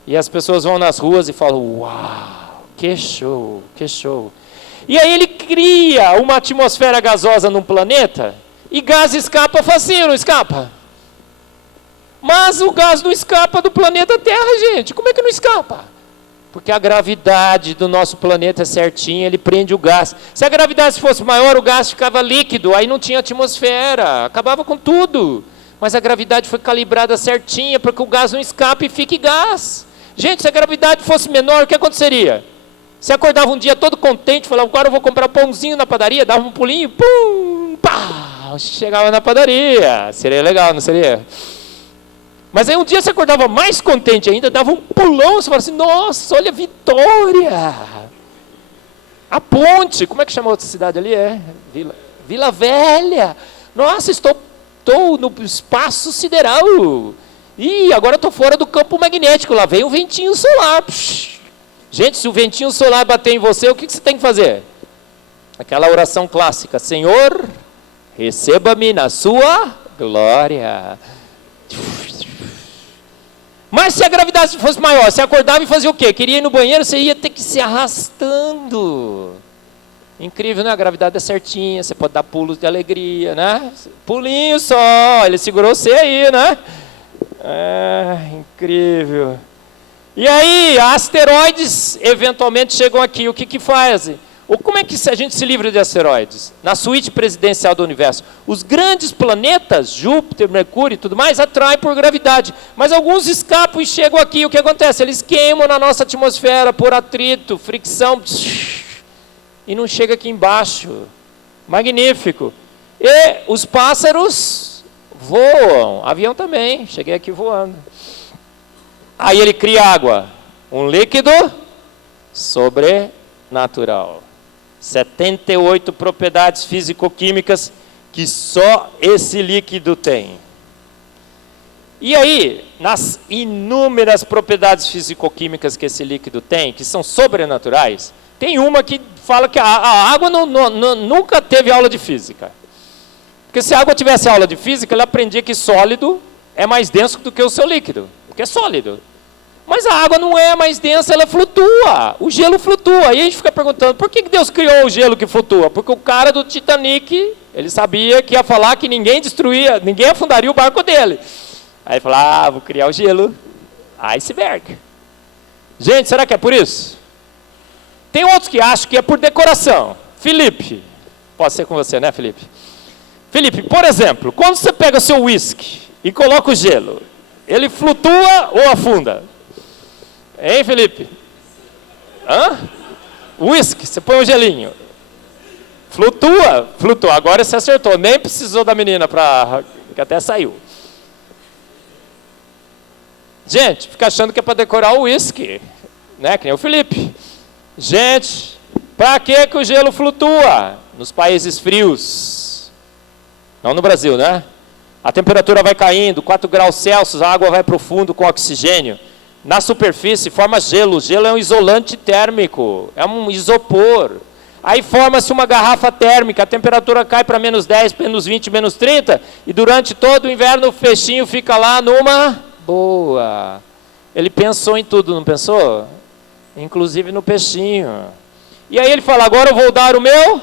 E as pessoas vão nas ruas e falam: uau, que show, que show. E aí ele cria uma atmosfera gasosa num planeta e gás escapa facinho, não escapa? Mas o gás não escapa do planeta Terra, gente. Como é que não escapa? Porque a gravidade do nosso planeta é certinha, ele prende o gás. Se a gravidade fosse maior, o gás ficava líquido, aí não tinha atmosfera, acabava com tudo. Mas a gravidade foi calibrada certinha para que o gás não escape e fique gás. Gente, se a gravidade fosse menor, o que aconteceria? Você acordava um dia todo contente, falava: agora eu vou comprar pãozinho na padaria, dava um pulinho, pum, pá, chegava na padaria. Seria legal, não seria? Mas aí um dia você acordava mais contente ainda, dava um pulão, você falava assim: nossa, olha a Vitória. A ponte, como é que chama a outra cidade ali? Vila Velha. Nossa, estou no espaço sideral. E agora estou fora do campo magnético, lá vem o ventinho solar. Psh. Gente, se o ventinho solar bater em você, o que você tem que fazer? Aquela oração clássica: Senhor, receba-me na sua glória. Mas se a gravidade fosse maior, você acordava e fazia o quê? Queria ir no banheiro, você ia ter que se arrastando. Incrível, né? A gravidade é certinha, você pode dar pulos de alegria, né? Pulinho só, ele segurou você aí, né? Incrível. E aí, asteroides eventualmente chegam aqui, o que fazem? Como é que a gente se livra de asteroides? Na suíte presidencial do universo. Os grandes planetas, Júpiter, Mercúrio e tudo mais, atraem por gravidade. Mas alguns escapam e chegam aqui. O que acontece? Eles queimam na nossa atmosfera por atrito, fricção. E não chega aqui embaixo. Magnífico. E os pássaros voam. Avião também. Cheguei aqui voando. Aí ele cria água. Um líquido sobrenatural. 78 propriedades físico-químicas que só esse líquido tem. E aí, nas inúmeras propriedades físico-químicas que esse líquido tem, que são sobrenaturais, tem uma que fala que a água nunca teve aula de física. Porque se a água tivesse aula de física, ela aprendia que sólido é mais denso do que o seu líquido, porque é sólido. Mas a água não é mais densa, ela flutua. O gelo flutua. E a gente fica perguntando, por que Deus criou o gelo que flutua? Porque o cara do Titanic, ele sabia que ia falar que ninguém afundaria o barco dele. Aí ele falou, vou criar o gelo iceberg. Gente, será que é por isso? Tem outros que acham que é por decoração. Felipe, pode ser com você, né, Felipe? Felipe, por exemplo, quando você pega seu whisky e coloca o gelo, ele flutua ou afunda? Hein, Felipe? Whisky, você põe um gelinho. Flutua. Agora você acertou. Nem precisou da menina que até saiu. Gente, fica achando que é para decorar o whisky, né? Que nem o Felipe. Gente, para que o gelo flutua? Nos países frios. Não no Brasil, né? A temperatura vai caindo, 4 graus Celsius, a água vai para o fundo com oxigênio. Na superfície forma gelo. O gelo é um isolante térmico, é um isopor. Aí forma-se uma garrafa térmica, a temperatura cai para menos 10, menos 20, menos 30, e durante todo o inverno o peixinho fica lá numa boa. Ele pensou em tudo, não pensou? Inclusive no peixinho. E aí ele fala, agora eu vou dar o meu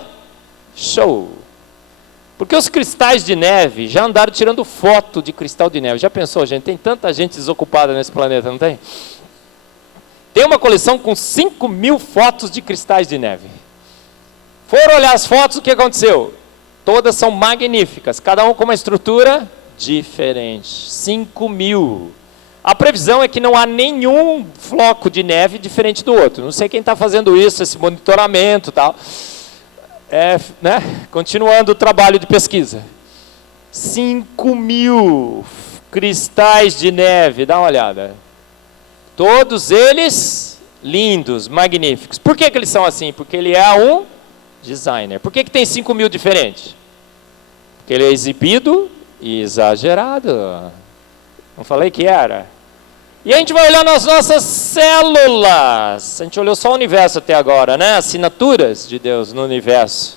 show. Porque os cristais de neve, já andaram tirando foto de cristal de neve. Já pensou, gente? Tem tanta gente desocupada nesse planeta, não tem? Tem uma coleção com 5.000 fotos de cristais de neve. Foram olhar as fotos, o que aconteceu? Todas são magníficas, cada um com uma estrutura diferente. 5.000. A previsão é que não há nenhum floco de neve diferente do outro. Não sei quem está fazendo isso, esse monitoramento e tal. Continuando o trabalho de pesquisa. 5.000 cristais de neve, dá uma olhada. Todos eles lindos, magníficos. Por que eles são assim? Porque ele é um designer. Por que tem 5.000 diferentes? Porque ele é exibido e exagerado. Não falei que era? E a gente vai olhar nas nossas células. A gente olhou só o universo até agora, né? Assinaturas de Deus no universo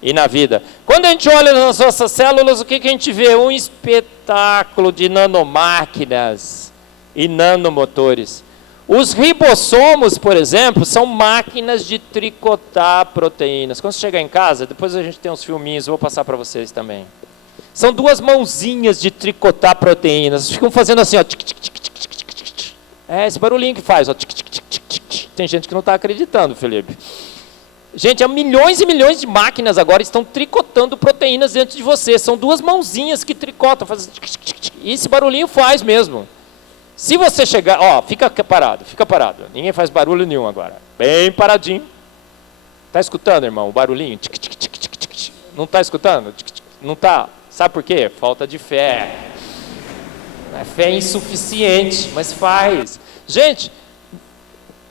e na vida. Quando a gente olha nas nossas células, o que a gente vê? Um espetáculo de nanomáquinas e nanomotores. Os ribossomos, por exemplo, são máquinas de tricotar proteínas. Quando você chegar em casa, depois a gente tem uns filminhos, eu vou passar para vocês também. São 2 mãozinhas de tricotar proteínas. Ficam fazendo assim, ó. Esse barulhinho que faz, ó. Tem gente que não está acreditando, Felipe. Gente, há milhões e milhões de máquinas agora estão tricotando proteínas dentro de você. São 2 mãozinhas que tricotam. Fazem... E esse barulhinho faz mesmo. Se você chegar... Ó, fica parado. Ninguém faz barulho nenhum agora. Bem paradinho. Está escutando, irmão, o barulhinho? Não está escutando? Não está. Sabe por quê? Falta de fé. A fé é insuficiente, mas faz. Gente,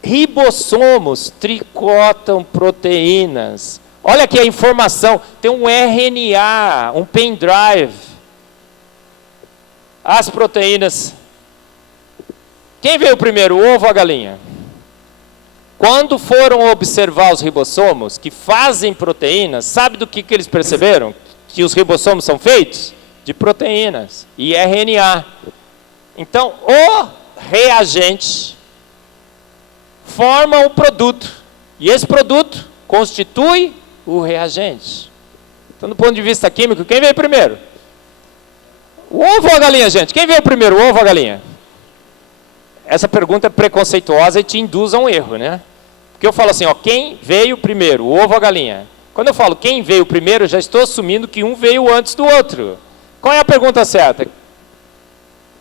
ribossomos tricotam proteínas. Olha aqui a informação. Tem um RNA, um pendrive. As proteínas. Quem veio primeiro, o ovo ou a galinha? Quando foram observar os ribossomos que fazem proteínas, sabe do que eles perceberam? Que os ribossomos são feitos? De proteínas e RNA. Então, o reagente forma um produto. E esse produto constitui o reagente. Então, do ponto de vista químico, quem veio primeiro? O ovo ou a galinha, gente? Quem veio primeiro, o ovo ou a galinha? Essa pergunta é preconceituosa e te induz a um erro, né? Porque eu falo assim, ó, quem veio primeiro, o ovo ou a galinha? Quando eu falo quem veio primeiro, eu já estou assumindo que um veio antes do outro. Qual é a pergunta certa?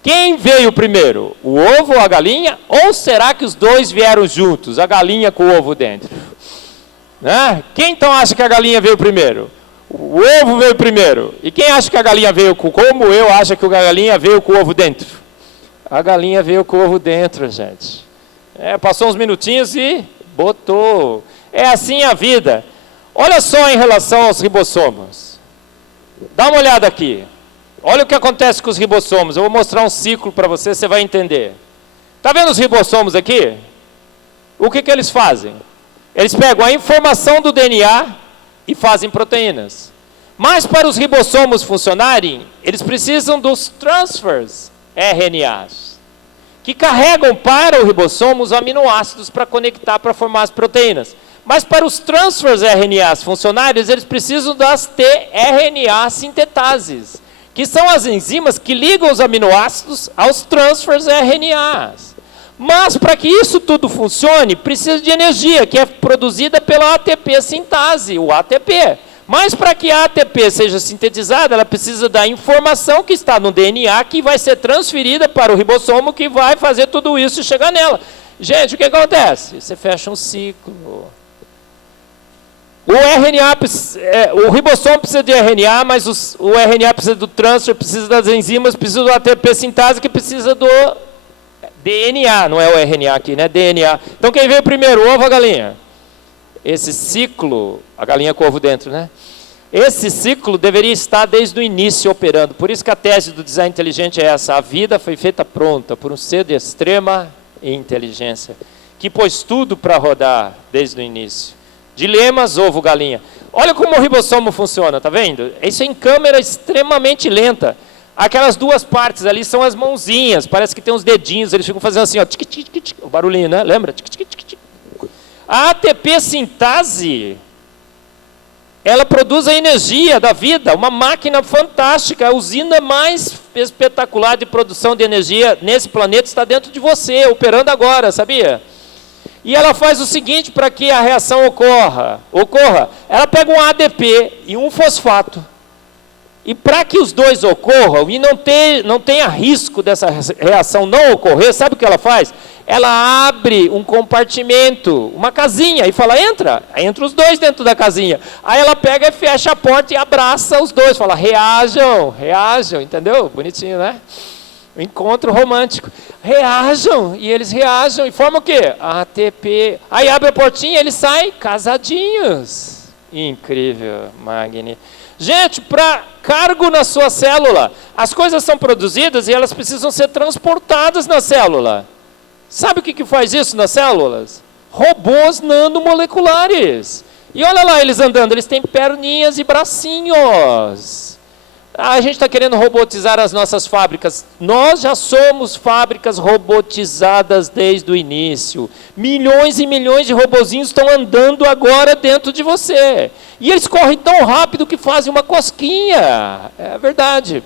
Quem veio primeiro, o ovo ou a galinha? Ou será que os dois vieram juntos, a galinha com o ovo dentro? Né? Quem então acha que a galinha veio primeiro? O ovo veio primeiro. E quem acha que a galinha veio com... Como eu acho que a galinha veio com o ovo dentro? A galinha veio com o ovo dentro, gente. Passou uns minutinhos e botou. É assim a vida. Olha só em relação aos ribossomos. Dá uma olhada aqui. Olha o que acontece com os ribossomos. Eu vou mostrar um ciclo para você, você vai entender. Está vendo os ribossomos aqui? O que eles fazem? Eles pegam a informação do DNA e fazem proteínas. Mas para os ribossomos funcionarem, eles precisam dos transfers RNAs, que carregam para o ribossomo os aminoácidos para conectar, para formar as proteínas. Mas para os transfers RNAs funcionários, eles precisam das tRNA sintetases, que são as enzimas que ligam os aminoácidos aos transfers RNAs. Mas para que isso tudo funcione, precisa de energia, que é produzida pela ATP sintase, o ATP. Mas para que a ATP seja sintetizada, ela precisa da informação que está no DNA, que vai ser transferida para o ribossomo, que vai fazer tudo isso e chegar nela. Gente, o que acontece? Você fecha um ciclo. O ribossomo precisa de RNA, mas o RNA precisa do transfer, precisa das enzimas, precisa do ATP sintase, que precisa do DNA, não é o RNA aqui, né? DNA. Então quem veio primeiro, o ovo ou a galinha? Esse ciclo, a galinha com ovo dentro, né? Esse ciclo deveria estar desde o início operando. Por isso que a tese do design inteligente é essa: a vida foi feita pronta por um ser de extrema inteligência, que pôs tudo para rodar desde o início. Dilemas, ovo, galinha. Olha como o ribossomo funciona, tá vendo? Isso é em câmera extremamente lenta. Aquelas duas partes ali são as mãozinhas, parece que tem uns dedinhos, eles ficam fazendo assim, ó, tic, tic, tic, tic, o barulhinho, né? Lembra? Tic, tic, tic, tic. A ATP sintase, ela produz a energia da vida, uma máquina fantástica, a usina mais espetacular de produção de energia nesse planeta está dentro de você, operando agora, sabia? E ela faz o seguinte para que a reação ocorra. Ela pega um ADP e um fosfato. E para que os dois ocorram e não tenha risco dessa reação não ocorrer, sabe o que ela faz? Ela abre um compartimento, uma casinha, e fala, entra os dois dentro da casinha. Aí ela pega e fecha a porta e abraça os dois, fala, reajam, entendeu? Bonitinho, né? Um encontro romântico. Reajam, e eles reajam, e formam o quê? ATP. Aí abre a portinha e eles saem casadinhos. Incrível, magnífico. Gente, para cargo na sua célula, as coisas são produzidas e elas precisam ser transportadas na célula. Sabe o que faz isso nas células? Robôs nanomoleculares. E olha lá eles andando, eles têm perninhas e bracinhos. A gente está querendo robotizar as nossas fábricas. Nós já somos fábricas robotizadas desde o início. Milhões e milhões de robozinhos estão andando agora dentro de você. E eles correm tão rápido que fazem uma cosquinha. É verdade.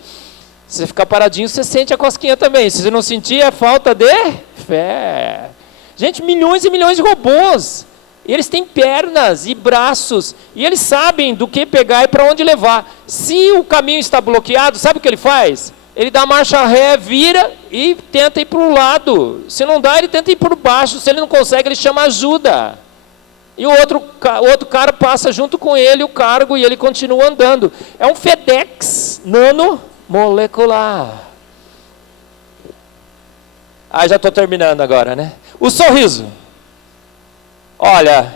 Se você ficar paradinho, você sente a cosquinha também. Se você não sentir, é falta de fé. Gente, milhões e milhões de robôs. Eles têm pernas e braços, e eles sabem do que pegar e para onde levar. Se o caminho está bloqueado, sabe o que ele faz? Ele dá marcha ré, vira e tenta ir para o lado. Se não dá, ele tenta ir por baixo. Se ele não consegue, ele chama ajuda. E o outro cara passa junto com ele o cargo e ele continua andando. É um FedEx nanomolecular. Já estou terminando agora, né? O sorriso. Olha,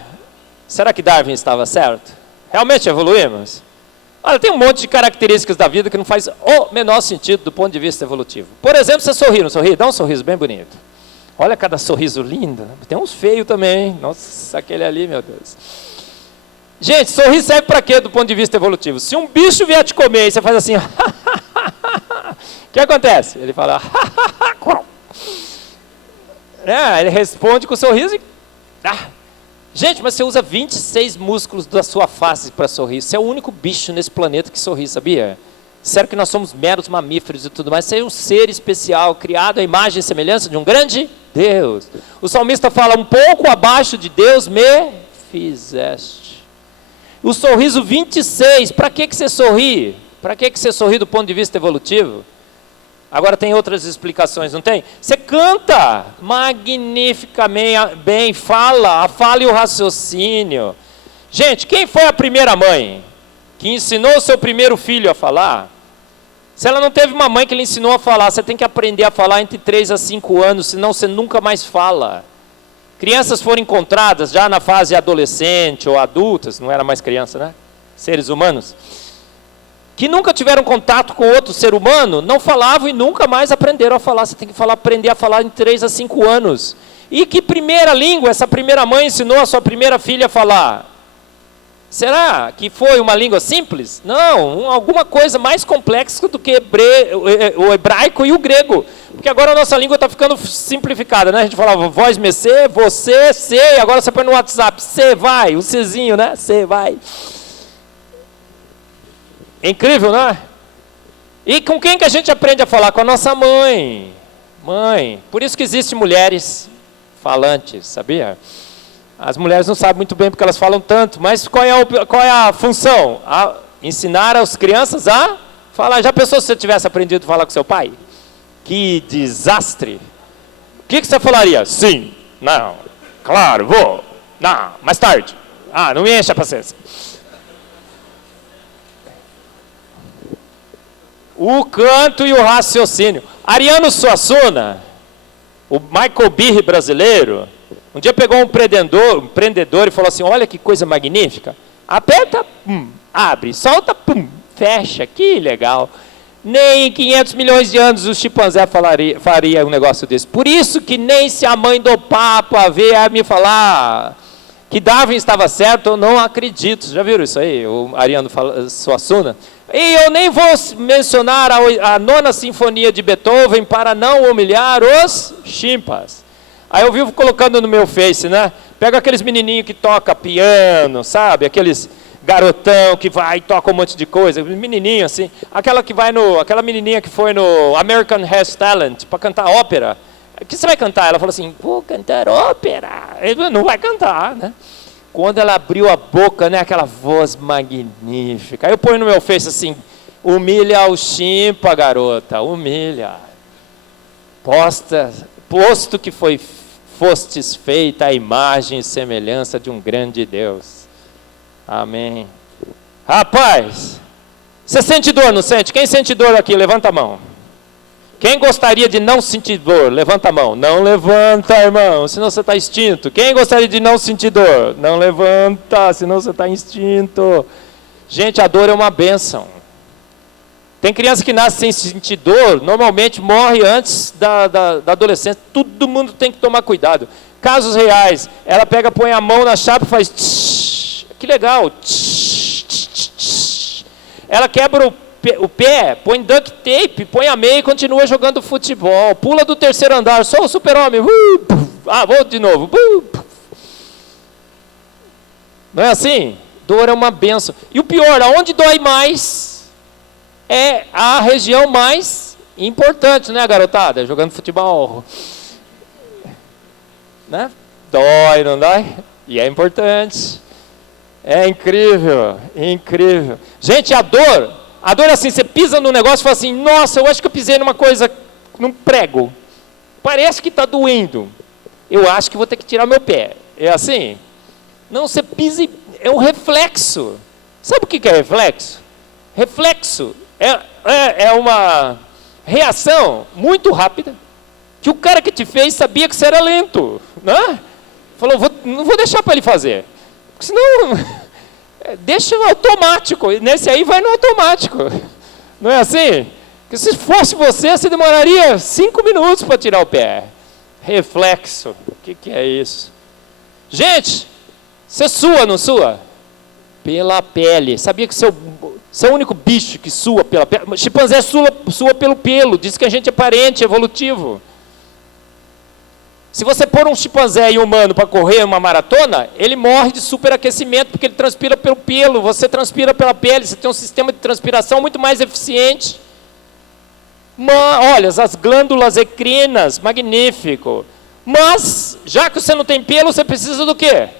será que Darwin estava certo? Realmente evoluímos? Olha, tem um monte de características da vida que não faz o menor sentido do ponto de vista evolutivo. Por exemplo, você sorri, não sorri? Dá um sorriso bem bonito. Olha cada sorriso lindo. Né? Tem uns feios também. Nossa, aquele ali, meu Deus. Gente, sorrir serve para quê do ponto de vista evolutivo? Se um bicho vier te comer e você faz assim, o que acontece? Ele fala, ele responde com o sorriso e... Gente, mas você usa 26 músculos da sua face para sorrir. Você é o único bicho nesse planeta que sorri, sabia? Sério que nós somos meros mamíferos e tudo mais. Você é um ser especial, criado à imagem e semelhança de um grande Deus. O salmista fala, um pouco abaixo de Deus me fizeste. O sorriso 26, para que você sorri? Para que você sorri do ponto de vista evolutivo? Agora tem outras explicações, não tem? Você canta magnificamente bem, fala e o raciocínio. Gente, quem foi a primeira mãe que ensinou o seu primeiro filho a falar? Se ela não teve uma mãe que lhe ensinou a falar, você tem que aprender a falar entre 3 a 5 anos, senão você nunca mais fala. Crianças foram encontradas já na fase adolescente ou adultas, não era mais criança, né? Seres humanos. Que nunca tiveram contato com outro ser humano, não falavam e nunca mais aprenderam a falar. Você tem que aprender a falar em 3 a 5 anos. E que primeira língua essa primeira mãe ensinou a sua primeira filha a falar? Será que foi uma língua simples? Não, alguma coisa mais complexa do que o hebraico e o grego. Porque agora a nossa língua está ficando simplificada, né? A gente falava voz, mecê, você, cê, e agora você põe no WhatsApp, cê vai, o cezinho, né? Cê vai. É incrível, né? E com quem que a gente aprende a falar? Com a nossa mãe. Mãe. Por isso que existem mulheres falantes, sabia? As mulheres não sabem muito bem porque elas falam tanto, mas qual é a função? Ensinar as crianças a falar. Já pensou se você tivesse aprendido a falar com seu pai? Que desastre! O que você falaria? Sim, não, claro, vou, não, mais tarde. Não me enche a paciência. O canto e o raciocínio. Ariano Suassuna, o Michael Behe brasileiro, um dia pegou um empreendedor e falou assim, olha que coisa magnífica. Aperta, abre, solta, fecha, que legal. Nem em 500 milhões de anos o chimpanzé faria um negócio desse. Por isso que nem se a mãe do Papa vier me falar que Darwin estava certo, eu não acredito. Já viram isso aí, o Ariano Suassuna? E eu nem vou mencionar a 9ª Sinfonia de Beethoven para não humilhar os chimpas. Aí eu vivo colocando no meu Face, né? Pega aqueles menininhos que tocam piano, sabe? Aqueles garotão que vai e toca um monte de coisa, menininho assim. Aquela menininha que foi no American Has Talent para cantar ópera. O que você vai cantar? Ela falou assim, vou cantar ópera. Ele não vai cantar, né? Quando ela abriu a boca, né? Aquela voz magnífica. Aí eu ponho no meu Face assim, humilha o chimpa, garota, humilha. Posto que fostes feita a imagem e semelhança de um grande Deus. Amém. Rapaz, você sente dor, não sente? Quem sente dor aqui, levanta a mão. Quem gostaria de não sentir dor, levanta a mão. Não levanta, irmão, senão você está extinto. Quem gostaria de não sentir dor? Não levanta, senão você está extinto. Gente, a dor é uma bênção. Tem criança que nasce sem sentir dor, normalmente morre antes da adolescência. Todo mundo tem que tomar cuidado. Casos reais, ela põe a mão na chapa e faz tsh, que legal. Tsh, tsh, tsh, tsh. Ela quebra o pé, põe duct tape, põe a meia e continua jogando futebol. Pula do 3º andar, sou o super-homem. Vou de novo. Não é assim? Dor é uma benção. E o pior, aonde dói mais é a região mais importante, né, garotada? Jogando futebol. Né? Dói, não dói? E é importante. É incrível, incrível. Gente, a dor é assim, você pisa no negócio e fala assim, nossa, eu acho que eu pisei numa coisa, num prego. Parece que está doendo. Eu acho que vou ter que tirar meu pé. É assim? Não, você pisa e é um reflexo. Sabe o que é reflexo? Reflexo é uma reação muito rápida, que o cara que te fez sabia que você era lento, né? Falou, não vou deixar para ele fazer, porque senão deixa no automático, nesse aí vai no automático, não é assim? Porque se fosse você demoraria 5 minutos para tirar o pé. Reflexo, o que é isso? Gente, você sua, não sua? Pela pele. Sabia que você é o único bicho que sua pela pele? O chimpanzé sua pelo pelo, diz que a gente é parente evolutivo. Se você pôr um chimpanzé e um humano para correr uma maratona, ele morre de superaquecimento, porque ele transpira pelo pelo, você transpira pela pele, você tem um sistema de transpiração muito mais eficiente. Olha, as glândulas ecrinas, magnífico. Mas, já que você não tem pelo, você precisa do quê?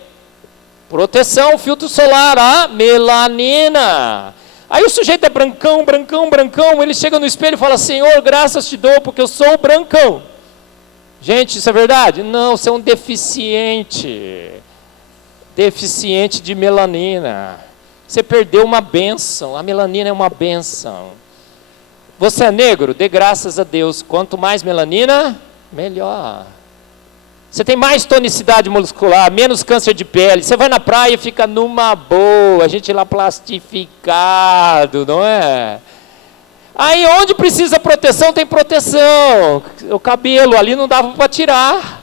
Proteção, filtro solar, a melanina. Aí o sujeito é brancão, ele chega no espelho e fala, Senhor, graças te dou, porque eu sou brancão. Gente, isso é verdade? Não, você é um deficiente. Deficiente de melanina. Você perdeu uma bênção, a melanina é uma bênção. Você é negro? Dê graças a Deus, quanto mais melanina, melhor. Você tem mais tonicidade muscular, menos câncer de pele. Você vai na praia e fica numa boa. A gente lá plastificado, não é? Aí onde precisa proteção, tem proteção. O cabelo ali não dava para tirar.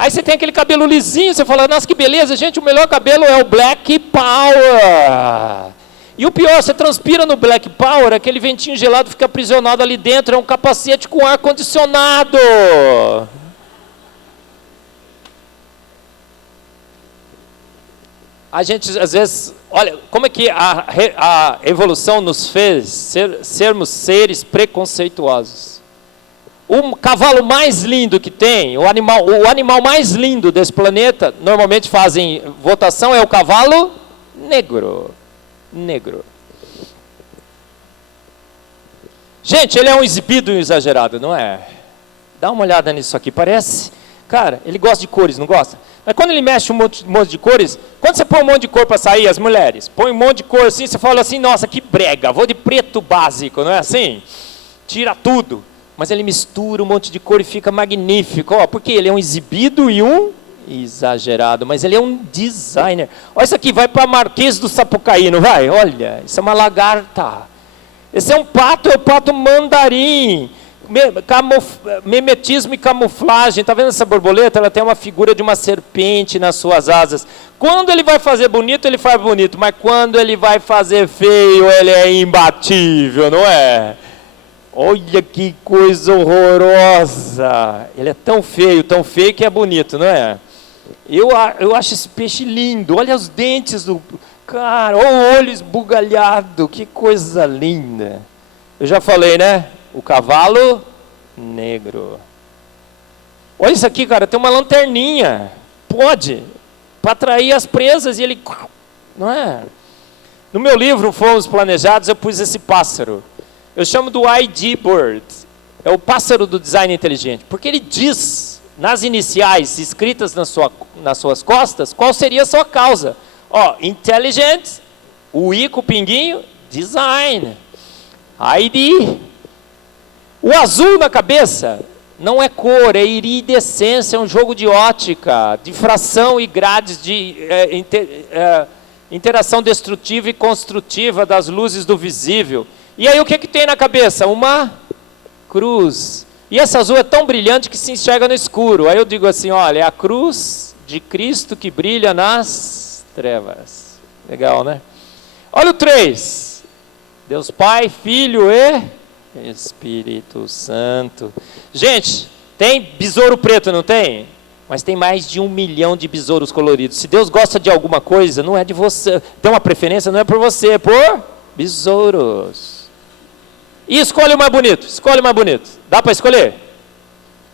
Aí você tem aquele cabelo lisinho, você fala, nossa, que beleza, gente, o melhor cabelo é o Black Power. E o pior, você transpira no Black Power, aquele ventinho gelado fica aprisionado ali dentro, é um capacete com ar-condicionado. A gente, às vezes, olha, como é que a evolução nos fez sermos seres preconceituosos. O cavalo mais lindo que tem, o animal mais lindo desse planeta, normalmente fazem votação, é o cavalo negro. Negro. Gente, ele é um exibido e um exagerado, não é? Dá uma olhada nisso aqui, parece... Cara, ele gosta de cores, não gosta? Mas quando ele mexe um monte de cores, quando você põe um monte de cor para sair, as mulheres, põe um monte de cor assim, você fala assim, nossa, que brega, vou de preto básico, não é assim? Tira tudo. Mas ele mistura um monte de cor e fica magnífico. Ó, porque ele é um exibido e um exagerado, mas ele é um designer. Olha isso aqui, vai para Marquês do Sapucaí, não vai? Olha, isso é uma lagarta. Esse é um pato, é o pato mandarim. Mimetismo e camuflagem. Está vendo essa borboleta? Ela tem uma figura de uma serpente nas suas asas. Quando ele vai fazer bonito, ele faz bonito. Mas quando ele vai fazer feio, ele é imbatível, não é? Olha que coisa horrorosa. Ele é tão feio que é bonito, não é? Eu acho esse peixe lindo. Olha os dentes do... Cara, olha o olho esbugalhado. Que coisa linda. Eu já falei, né? O cavalo negro. Olha isso aqui, cara. Tem uma lanterninha. Pode. Para atrair as presas. E ele... Não é? No meu livro, Fomos Planejados, eu pus esse pássaro. Eu chamo do ID Bird. É o pássaro do design inteligente. Porque ele diz, nas iniciais escritas nas suas costas, qual seria a sua causa. Ó, intelligent, o I com o pinguinho, design. ID. O azul na cabeça não é cor, é iridescência, é um jogo de ótica, difração e grades de interação destrutiva e construtiva das luzes do visível. E aí o que tem na cabeça? Uma cruz. E essa azul é tão brilhante que se enxerga no escuro. Aí eu digo assim, olha, é a cruz de Cristo que brilha nas trevas. Legal, né? Olha o 3. Deus Pai, Filho e Espírito Santo. Gente, tem besouro preto, não tem? Mas tem mais de 1 milhão de besouros coloridos. Se Deus gosta de alguma coisa, não é de você. Tem uma preferência, não é por você, é por besouros. E escolhe o mais bonito. Escolhe o mais bonito. Dá para escolher?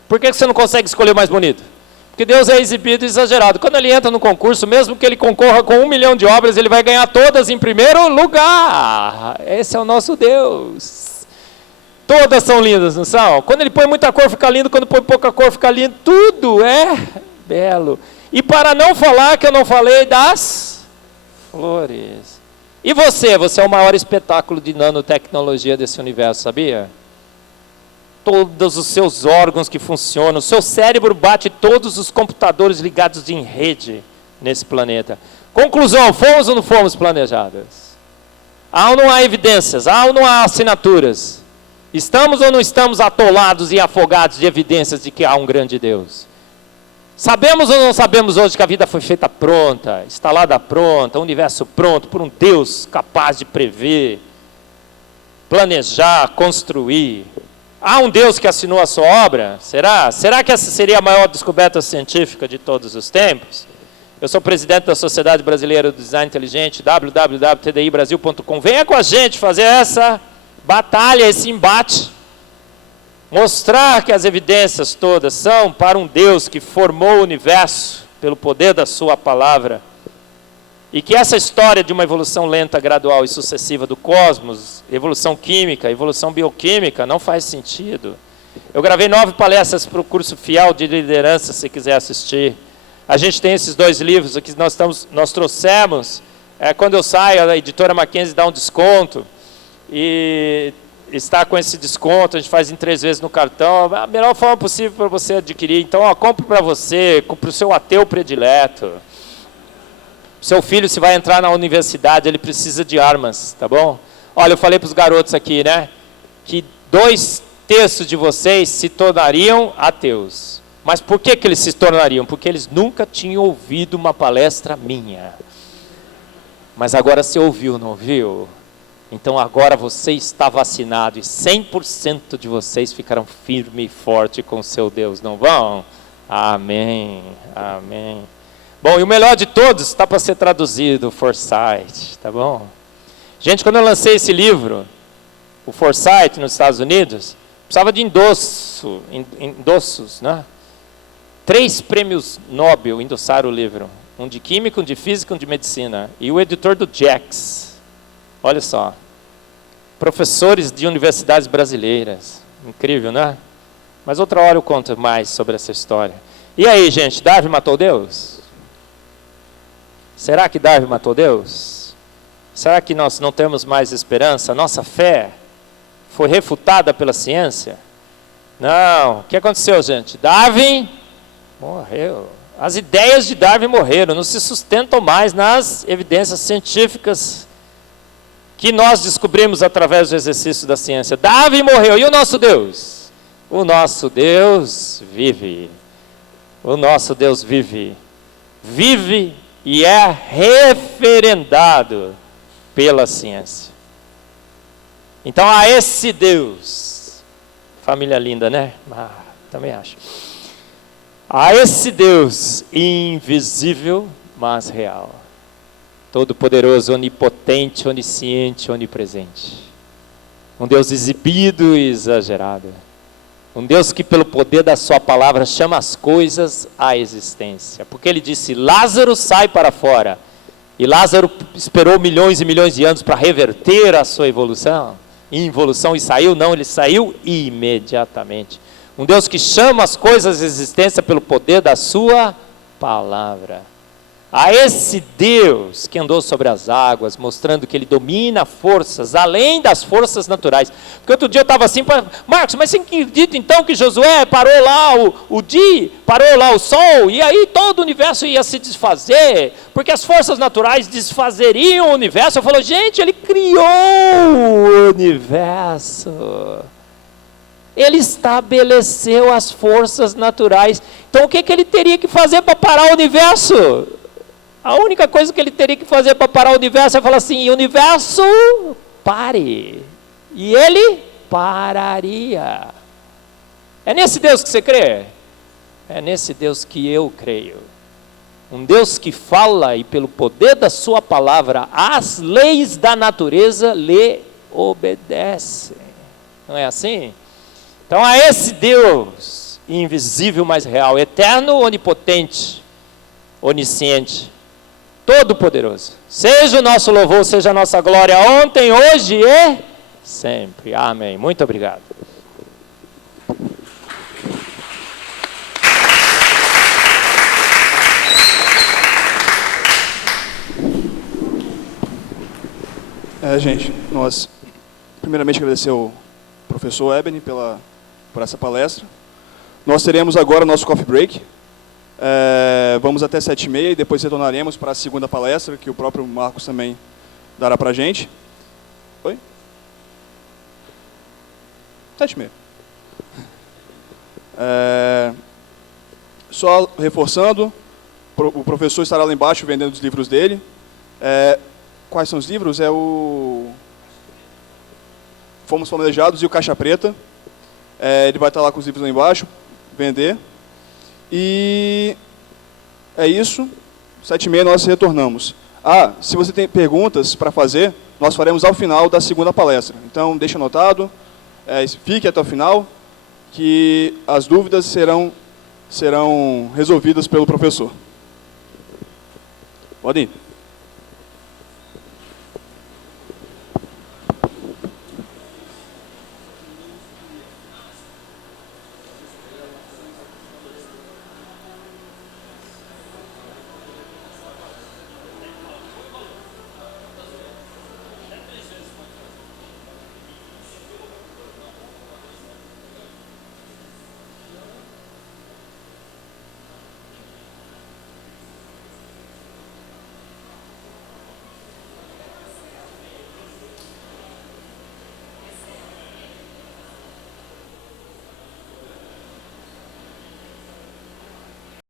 Por que você não consegue escolher o mais bonito? Porque Deus é exibido e exagerado. Quando ele entra no concurso, mesmo que ele concorra com 1 milhão de obras, ele vai ganhar todas em primeiro lugar. Esse é o nosso Deus. Todas são lindas, não são? Quando ele põe muita cor, fica lindo. Quando põe pouca cor, fica lindo. Tudo é belo. E para não falar que eu não falei das flores. E você? Você é o maior espetáculo de nanotecnologia desse universo, sabia? Todos os seus órgãos que funcionam, o seu cérebro bate todos os computadores ligados em rede nesse planeta. Conclusão, fomos ou não fomos planejados? Há ou não há evidências? Há ou não há assinaturas? Estamos ou não estamos atolados e afogados de evidências de que há um grande Deus? Sabemos ou não sabemos hoje que a vida foi feita pronta, instalada pronta, o universo pronto por um Deus capaz de prever, planejar, construir? Há um Deus que assinou a sua obra? Será? Será que essa seria a maior descoberta científica de todos os tempos? Eu sou presidente da Sociedade Brasileira do Design Inteligente, www.tdibrasil.com. Venha com a gente fazer essa batalha, esse embate. Mostrar que as evidências todas são para um Deus que formou o universo pelo poder da sua palavra. E que essa história de uma evolução lenta, gradual e sucessiva do cosmos, evolução química, evolução bioquímica, não faz sentido. Eu gravei 9 palestras para o curso Fiel de Liderança, se quiser assistir. A gente tem esses 2 livros aqui, nós trouxemos. Quando eu saio, a editora Mackenzie dá um desconto. E está com esse desconto, a gente faz em 3 vezes no cartão. A melhor forma possível para você adquirir. Então, compre para você, para o seu ateu predileto. Seu filho, se vai entrar na universidade, ele precisa de armas, tá bom? Olha, eu falei para os garotos aqui, né? Que 2 terços de vocês se tornariam ateus. Mas por que eles se tornariam? Porque eles nunca tinham ouvido uma palestra minha. Mas agora você ouviu, não ouviu? Então agora você está vacinado e 100% de vocês ficarão firme e forte com o seu Deus, não vão? Amém, amém. Bom, e o melhor de todos está para ser traduzido, o Foresight, tá bom? Gente, quando eu lancei esse livro, o Foresight nos Estados Unidos, precisava de endossos, né? 3 prêmios Nobel endossaram o livro. Um de Química, um de Física, um de Medicina. E o editor do JACS, olha só, professores de universidades brasileiras. Incrível, né? Mas outra hora eu conto mais sobre essa história. E aí, gente, Darwin matou Deus? Será que Darwin matou Deus? Será que nós não temos mais esperança? Nossa fé foi refutada pela ciência? Não. O que aconteceu, gente? Darwin morreu. As ideias de Darwin morreram, não se sustentam mais nas evidências científicas que nós descobrimos através do exercício da ciência. Darwin morreu. E o nosso Deus? O nosso Deus vive. O nosso Deus vive. Vive e é referendado pela ciência. Então, a esse Deus, família linda, né? Também acho. A esse Deus invisível, mas real. Todo-poderoso, onipotente, onisciente, onipresente. Um Deus exibido e exagerado. Um Deus que pelo poder da sua palavra chama as coisas à existência. Porque ele disse, Lázaro sai para fora. E Lázaro esperou milhões e milhões de anos para reverter a sua involução e saiu? Não, ele saiu imediatamente. Um Deus que chama as coisas à existência pelo poder da sua palavra. A esse Deus que andou sobre as águas, mostrando que ele domina forças, além das forças naturais. Porque outro dia eu estava assim, Marcos, mas você acredita então que Josué parou lá o dia, parou lá o sol, e aí todo o universo ia se desfazer, porque as forças naturais desfazeriam o universo? Eu falo, gente, ele criou o universo. Ele estabeleceu as forças naturais. Então o que ele teria que fazer para parar o universo? A única coisa que ele teria que fazer para parar o universo é falar assim, universo, pare. E ele pararia. É nesse Deus que você crê? É nesse Deus que eu creio. Um Deus que fala e pelo poder da sua palavra, as leis da natureza lhe obedecem. Não é assim? Então a esse Deus invisível, mas real, eterno, onipotente, onisciente, todo-poderoso. Seja o nosso louvor, seja a nossa glória ontem, hoje e sempre. Amém. Muito obrigado. Gente, nós primeiramente agradecer ao professor Ebony por essa palestra. Nós teremos agora o nosso coffee break. Vamos até 7h30 e depois retornaremos para a segunda palestra, que o próprio Marcos também dará para a gente. Oi? 7h30. Só reforçando, o professor estará lá embaixo vendendo os livros dele. Quais são os livros? Fomos Planejados e o Caixa Preta. Ele vai estar lá com os livros lá embaixo, vender. E é isso, 7h30 nós retornamos. Se você tem perguntas para fazer, nós faremos ao final da segunda palestra. Então, deixe anotado, fique até o final, que as dúvidas serão resolvidas pelo professor. Pode ir.